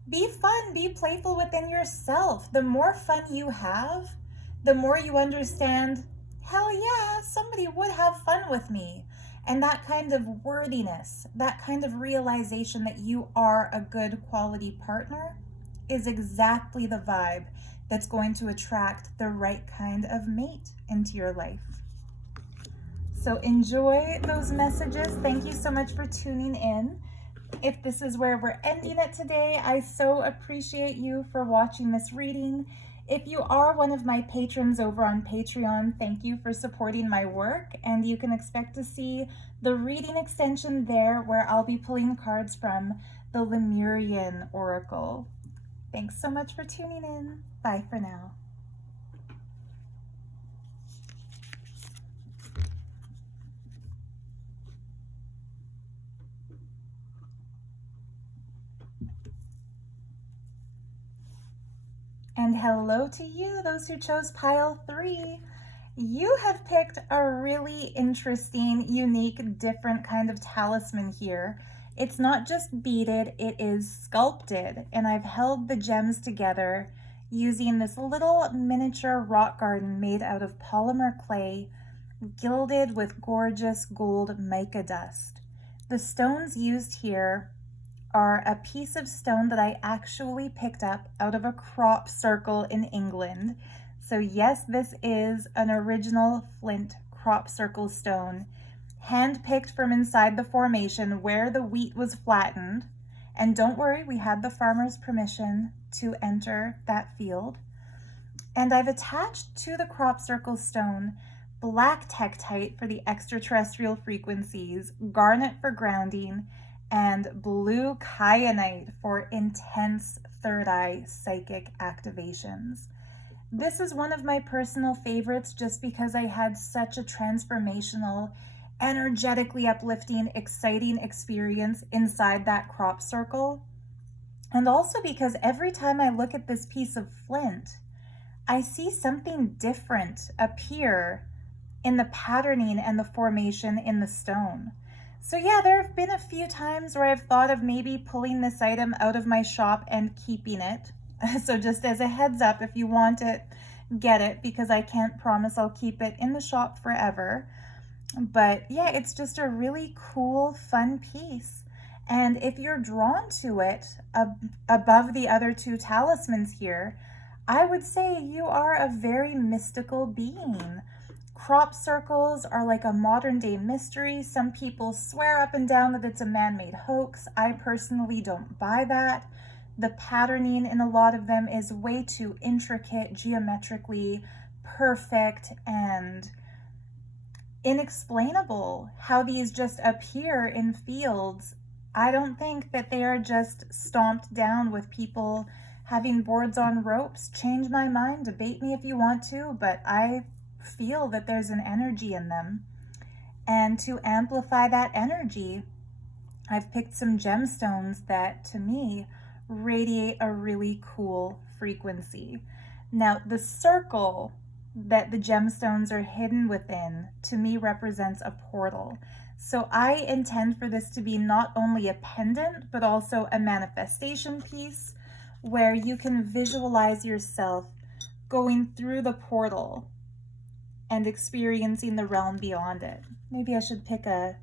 be fun, be playful within yourself. The more fun you have, the more you understand, hell yeah, somebody would have fun with me. And that kind of worthiness, that kind of realization that you are a good quality partner is exactly the vibe that's going to attract the right kind of mate into your life. So enjoy those messages. Thank you so much for tuning in. If this is where we're ending it today, I so appreciate you for watching this reading. If you are one of my patrons over on Patreon, thank you for supporting my work, and you can expect to see the reading extension there where I'll be pulling cards from the Lemurian Oracle. Thanks so much for tuning in. Bye for now. And hello to you, those who chose pile 3. You have picked a really interesting, unique, different kind of talisman here. It's not just beaded, it is sculpted, and I've held the gems together using this little miniature rock garden made out of polymer clay, gilded with gorgeous gold mica dust. The stones used here are a piece of stone that I actually picked up out of a crop circle in England. So yes, this is an original flint crop circle stone, hand-picked from inside the formation where the wheat was flattened. And don't worry, we had the farmer's permission to enter that field. And I've attached to the crop circle stone black Tektite for the extraterrestrial frequencies, garnet for grounding, and blue kyanite for intense third eye psychic activations. This is one of my personal favorites just because I had such a transformational, energetically uplifting, exciting experience inside that crop circle. And also because every time I look at this piece of flint, I see something different appear in the patterning and the formation in the stone. So yeah, there have been a few times where I've thought of maybe pulling this item out of my shop and keeping it. So just as a heads up, if you want it, get it, because I can't promise I'll keep it in the shop forever. But yeah, it's just a really cool, fun piece. And if you're drawn to it above the other 2 talismans here, I would say you are a very mystical being. Crop circles are like a modern day mystery. Some people swear up and down that it's a man-made hoax. I personally don't buy that. The patterning in a lot of them is way too intricate, geometrically perfect, and inexplainable how these just appear in fields. I don't think that they are just stomped down with people having boards on ropes. Change my mind, debate me if you want to, but I feel that there's an energy in them. And to amplify that energy, I've picked some gemstones that to me radiate a really cool frequency. Now, the circle that the gemstones are hidden within to me represents a portal. So I intend for this to be not only a pendant, but also a manifestation piece where you can visualize yourself going through the portal and experiencing the realm beyond it. Maybe I should pick a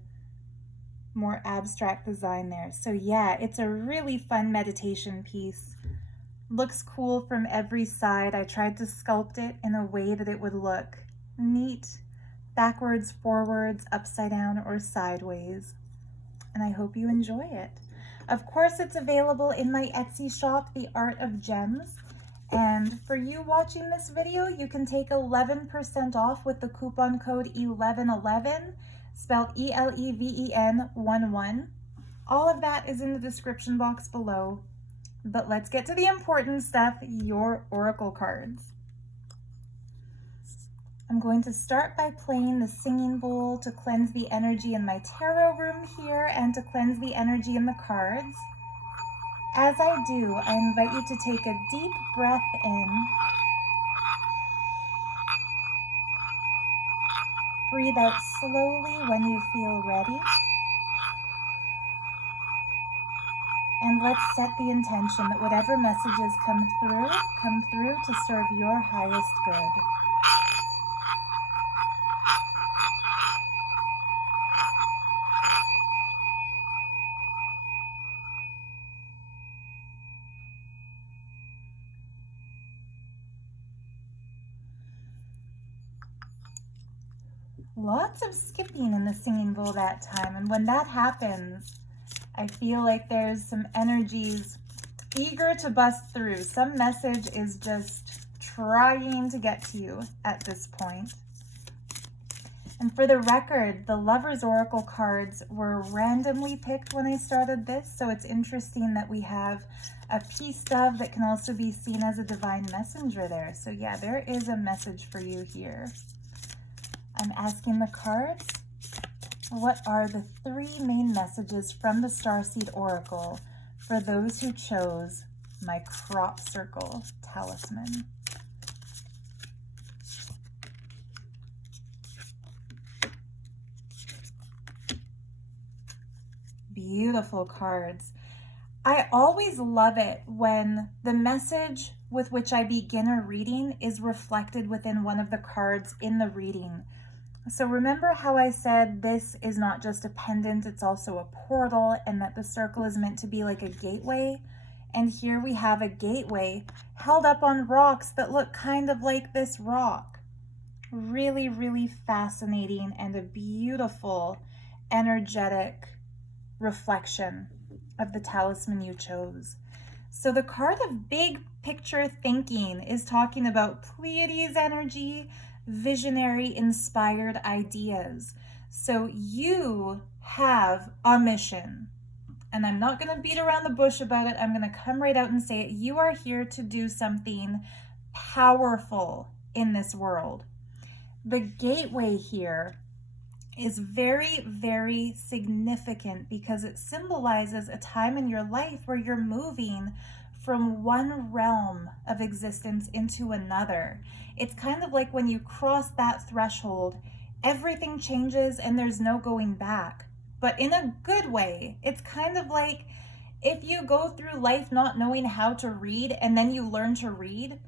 more abstract design there. So yeah, it's a really fun meditation piece. Looks cool from every side. I tried to sculpt it in a way that it would look neat, backwards, forwards, upside down, or sideways. And I hope you enjoy it. Of course, it's available in my Etsy shop, The Art of Gems. And for you watching this video, you can take 11% off with the coupon code 1111, spelled ELEVEN 11. All of that is in the description box below. But let's get to the important stuff, your oracle cards. I'm going to start by playing the singing bowl to cleanse the energy in my tarot room here and to cleanse the energy in the cards. As I do, I invite you to take a deep breath in Breathe out slowly when you feel ready. And let's set the intention that whatever messages come through to serve your highest good. Lots of skipping in the singing bowl that time, and when that happens, I feel like there's some energies eager to bust through. Some message is just trying to get to you at this point. And for the record, the Lover's Oracle cards were randomly picked when I started this, so it's interesting that we have a peace dove that can also be seen as a divine messenger there. So yeah, there is a message for you here. I'm asking the cards, what are the 3 main messages from the Starseed Oracle for those who chose my crop circle talisman? Beautiful cards. I always love it when the message with which I begin a reading is reflected within one of the cards in the reading. So remember how I said this is not just a pendant, it's also a portal, and that the circle is meant to be like a gateway? And here we have a gateway held up on rocks that look kind of like this rock. Really, really fascinating and a beautiful, energetic reflection of the talisman you chose. So the card of big picture thinking is talking about Pleiades energy, visionary, inspired ideas. So you have a mission. And I'm not going to beat around the bush about it. I'm going to come right out and say it. You are here to do something powerful in this world. The gateway here is very, very significant because it symbolizes a time in your life where you're moving from one realm of existence into another. It's kind of like when you cross that threshold, everything changes and there's no going back. But in a good way. It's kind of like if you go through life not knowing how to read and then you learn to read,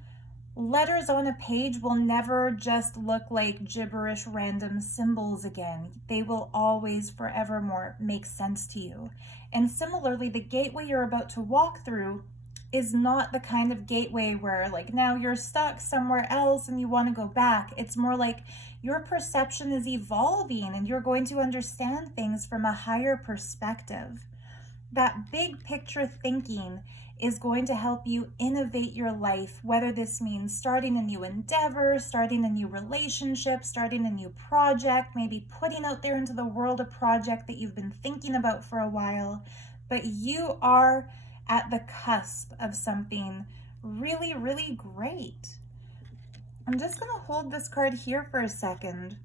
letters on a page will never just look like gibberish random symbols again. They will always forevermore make sense to you. And similarly, the gateway you're about to walk through is not the kind of gateway where like now you're stuck somewhere else and you want to go back. It's more like your perception is evolving and you're going to understand things from a higher perspective. That big picture thinking is going to help you innovate your life, whether this means starting a new endeavor, starting a new relationship, starting a new project, maybe putting out there into the world a project that you've been thinking about for a while. But you are at the cusp of something really, really great. I'm just going to hold this card here for a second.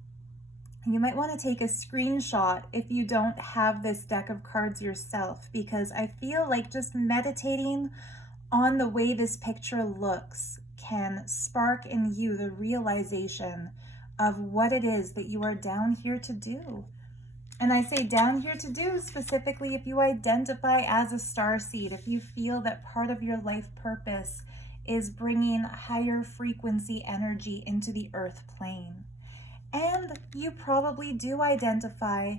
You might want to take a screenshot if you don't have this deck of cards yourself, because I feel like just meditating on the way this picture looks can spark in you the realization of what it is that you are down here to do. And I say down here to do specifically if you identify as a starseed, if you feel that part of your life purpose is bringing higher frequency energy into the earth plane. And you probably do identify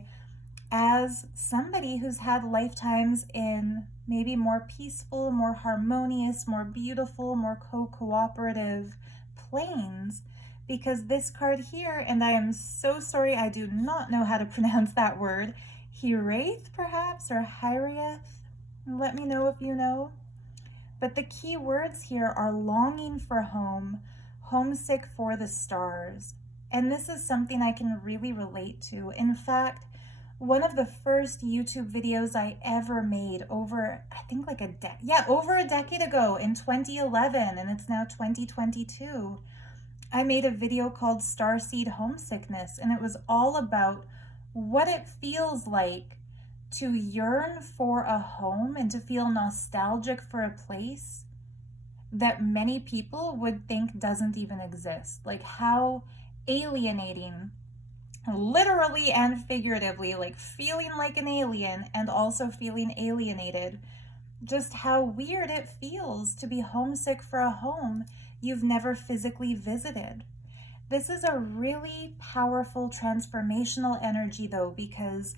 as somebody who's had lifetimes in maybe more peaceful, more harmonious, more beautiful, more cooperative planes. Because this card here, and I am so sorry, I do not know how to pronounce that word, Hiraeth perhaps, or Hiraeth, let me know if you know. But the key words here are longing for home, homesick for the stars. And this is something I can really relate to. In fact, one of the first YouTube videos I ever made over, I think like over a decade ago in 2011, and it's now 2022. I made a video called Starseed Homesickness, and it was all about what it feels like to yearn for a home and to feel nostalgic for a place that many people would think doesn't even exist. Like how alienating literally and figuratively, like feeling like an alien and also feeling alienated. Just how weird it feels to be homesick for a home you've never physically visited. This is a really powerful transformational energy, though, because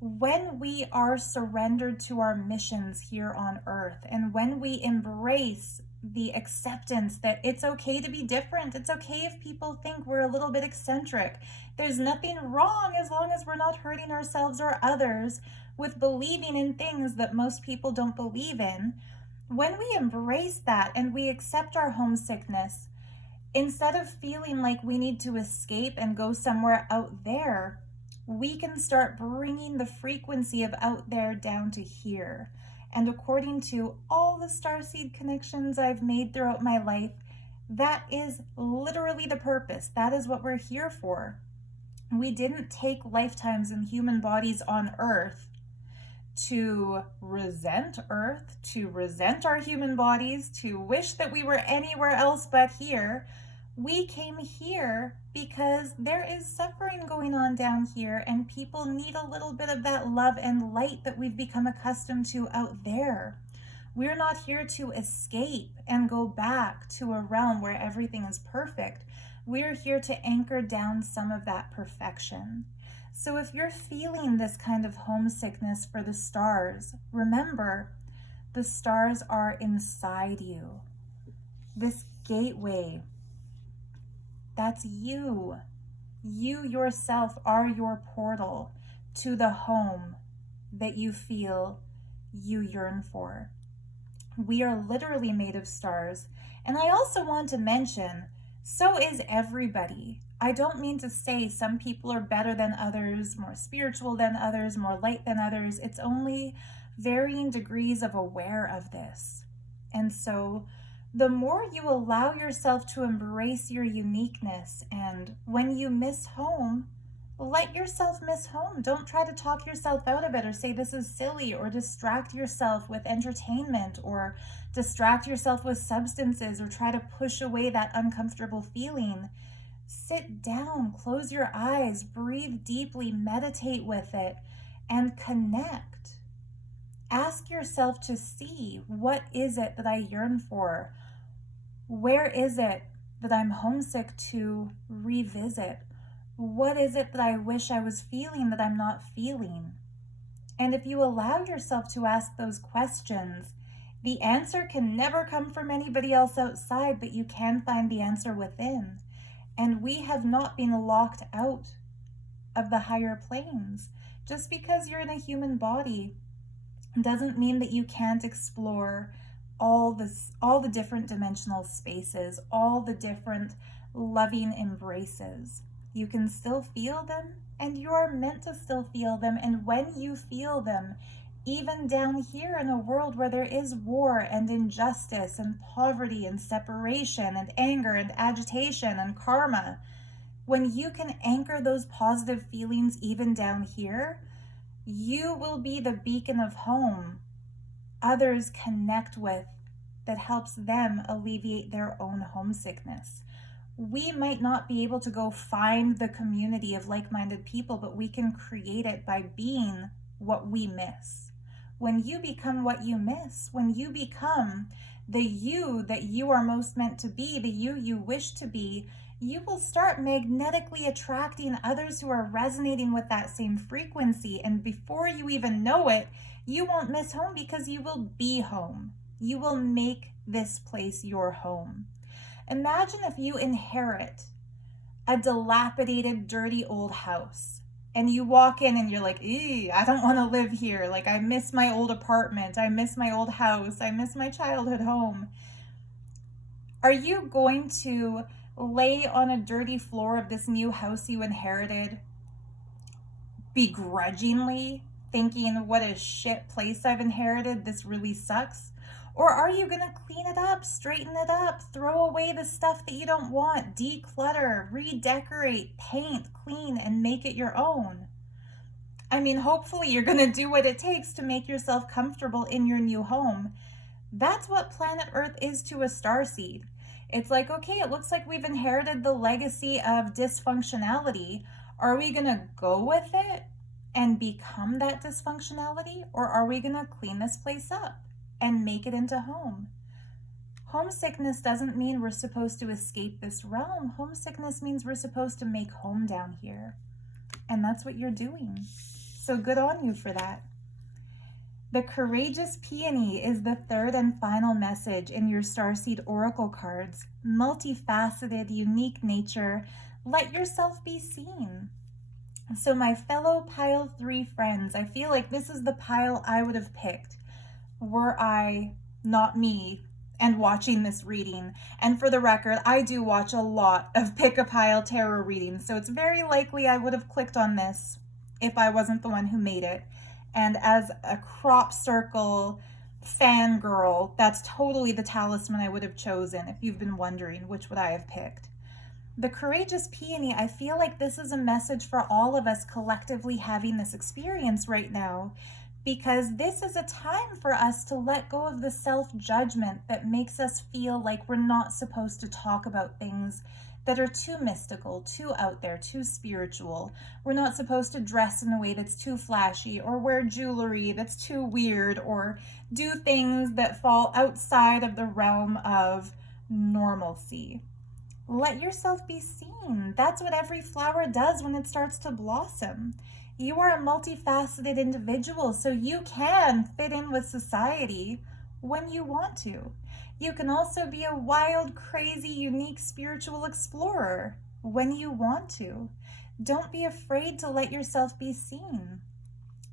when we are surrendered to our missions here on earth, and when we embrace the acceptance that it's okay to be different, it's okay if people think we're a little bit eccentric, there's nothing wrong as long as we're not hurting ourselves or others with believing in things that most people don't believe in. When we embrace that and we accept our homesickness, instead of feeling like we need to escape and go somewhere out there, we can start bringing the frequency of out there down to here. And according to all the starseed connections I've made throughout my life, that is literally the purpose. That is what we're here for. We didn't take lifetimes in human bodies on Earth to resent Earth, to resent our human bodies, to wish that we were anywhere else but here. We came here because there is suffering going on down here, and people need a little bit of that love and light that we've become accustomed to out there. We're not here to escape and go back to a realm where everything is perfect. We're here to anchor down some of that perfection. So if you're feeling this kind of homesickness for the stars, remember, the stars are inside you. This gateway, that's you. You yourself are your portal to the home that you feel you yearn for. We are literally made of stars. And I also want to mention, so is everybody. I don't mean to say some people are better than others, more spiritual than others, more light than others. It's only varying degrees of aware of this. And so the more you allow yourself to embrace your uniqueness, and when you miss home, let yourself miss home. Don't try to talk yourself out of it or say this is silly, or distract yourself with entertainment, or distract yourself with substances, or try to push away that uncomfortable feeling. Sit down, close your eyes, breathe deeply, meditate with it, and connect. Ask yourself to see, what is it that I yearn for? Where is it that I'm homesick to revisit? What is it that I wish I was feeling that I'm not feeling? And if you allow yourself to ask those questions, the answer can never come from anybody else outside, but you can find the answer within. And we have not been locked out of the higher planes. Just because you're in a human body doesn't mean that you can't explore all the different dimensional spaces, all the different loving embraces. You can still feel them, and you are meant to still feel them. And when you feel them, even down here in a world where there is war and injustice and poverty and separation and anger and agitation and karma, when you can anchor those positive feelings even down here, you will be the beacon of home others connect with that helps them alleviate their own homesickness. We might not be able to go find the community of like-minded people, but we can create it by being what we miss. When you become what you miss, when you become the you that you are most meant to be, the you wish to be, you will start magnetically attracting others who are resonating with that same frequency. And before you even know it, you won't miss home because you will be home. You will make this place your home. Imagine if you inherit a dilapidated, dirty old house, and you walk in and you're like, ew, I don't want to live here. Like, I miss my old apartment. I miss my old house. I miss my childhood home. Are you going to lay on a dirty floor of this new house you inherited begrudgingly, thinking, what a shit place I've inherited, this really sucks? Or are you going to clean it up, straighten it up, throw away the stuff that you don't want, declutter, redecorate, paint, clean, and make it your own? I mean, hopefully you're going to do what it takes to make yourself comfortable in your new home. That's what planet Earth is to a starseed. It's like, okay, it looks like we've inherited the legacy of dysfunctionality. Are we going to go with it and become that dysfunctionality, or are we going to clean this place up and make it into home? Homesickness doesn't mean we're supposed to escape this realm. Homesickness means we're supposed to make home down here. And that's what you're doing. So good on you for that. The Courageous Peony is the third and final message in your Starseed Oracle cards. Multifaceted, unique nature. Let yourself be seen. So my fellow Pile 3 friends, I feel like this is the pile I would have picked were I not me and watching this reading. And for the record, I do watch a lot of Pick a Pile tarot readings, so it's very likely I would have clicked on this if I wasn't the one who made it. And as a crop circle fangirl, that's totally the talisman I would have chosen if you've been wondering which would I have picked. The Courageous Peony, I feel like this is a message for all of us collectively having this experience right now, because this is a time for us to let go of the self-judgment that makes us feel like we're not supposed to talk about things that are too mystical, too out there, too spiritual. We're not supposed to dress in a way that's too flashy, or wear jewelry that's too weird, or do things that fall outside of the realm of normalcy. Let yourself be seen. That's what every flower does when it starts to blossom. You are a multifaceted individual, so you can fit in with society when you want to. You can also be a wild, crazy, unique spiritual explorer when you want to. Don't be afraid to let yourself be seen.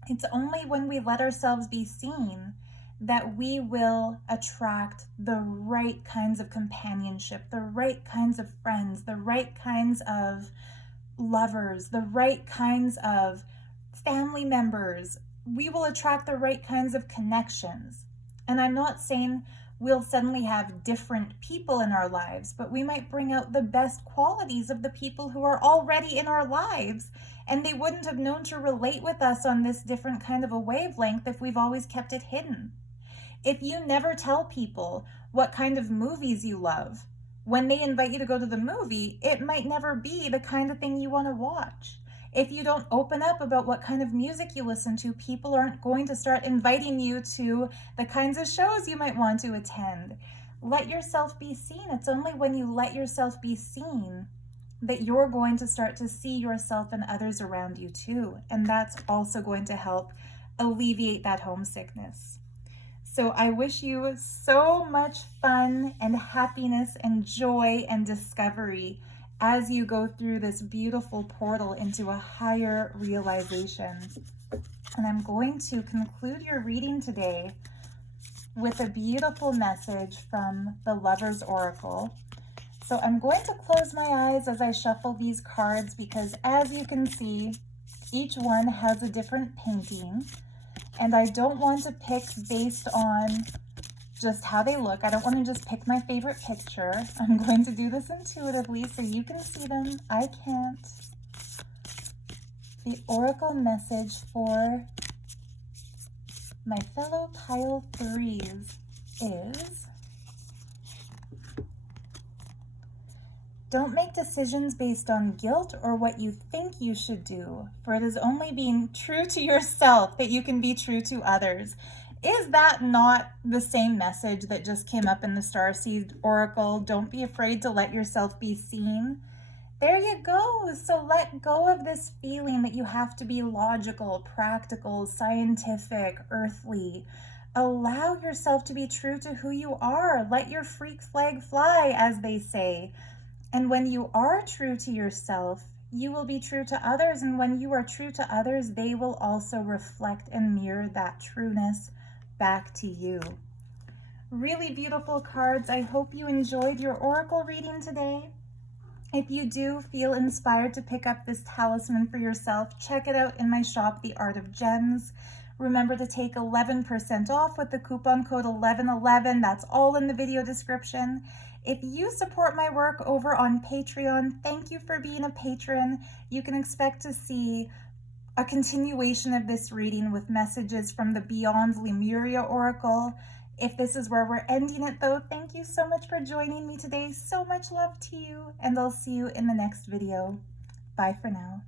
It's only when we let ourselves be seen that we will attract the right kinds of companionship, the right kinds of friends, the right kinds of lovers, the right kinds of family members. We will attract the right kinds of connections. And I'm not saying we'll suddenly have different people in our lives, but we might bring out the best qualities of the people who are already in our lives, and they wouldn't have known to relate with us on this different kind of a wavelength if we've always kept it hidden. If you never tell people what kind of movies you love, when they invite you to go to the movie, it might never be the kind of thing you want to watch. If you don't open up about what kind of music you listen to, people aren't going to start inviting you to the kinds of shows you might want to attend. Let yourself be seen. It's only when you let yourself be seen that you're going to start to see yourself and others around you too. And that's also going to help alleviate that homesickness. So I wish you so much fun and happiness and joy and discovery as you go through this beautiful portal into a higher realization. And I'm going to conclude your reading today with a beautiful message from the Lover's Oracle. So I'm going to close my eyes as I shuffle these cards, because as you can see, each one has a different painting. And I don't want to pick based on just how they look. I don't want to just pick my favorite picture. I'm going to do this intuitively so you can see them. I can't. The oracle message for my fellow Pile 3s is: don't make decisions based on guilt or what you think you should do, for it is only being true to yourself that you can be true to others. Is that not the same message that just came up in the Starseed Oracle? Don't be afraid to let yourself be seen. There you go. So let go of this feeling that you have to be logical, practical, scientific, earthly. Allow yourself to be true to who you are. Let your freak flag fly, as they say. And when you are true to yourself, you will be true to others. And when you are true to others, they will also reflect and mirror that trueness back to you. Really beautiful cards. I hope you enjoyed your oracle reading today. If you do feel inspired to pick up this talisman for yourself, check it out in my shop, The Art of Gems. Remember to take 11% off with the coupon code 1111. That's all in the video description. If you support my work over on Patreon, thank you for being a patron. You can expect to see a continuation of this reading with messages from the Beyond Lemuria Oracle. If this is where we're ending it though, thank you so much for joining me today. So much love to you, and I'll see you in the next video. Bye for now.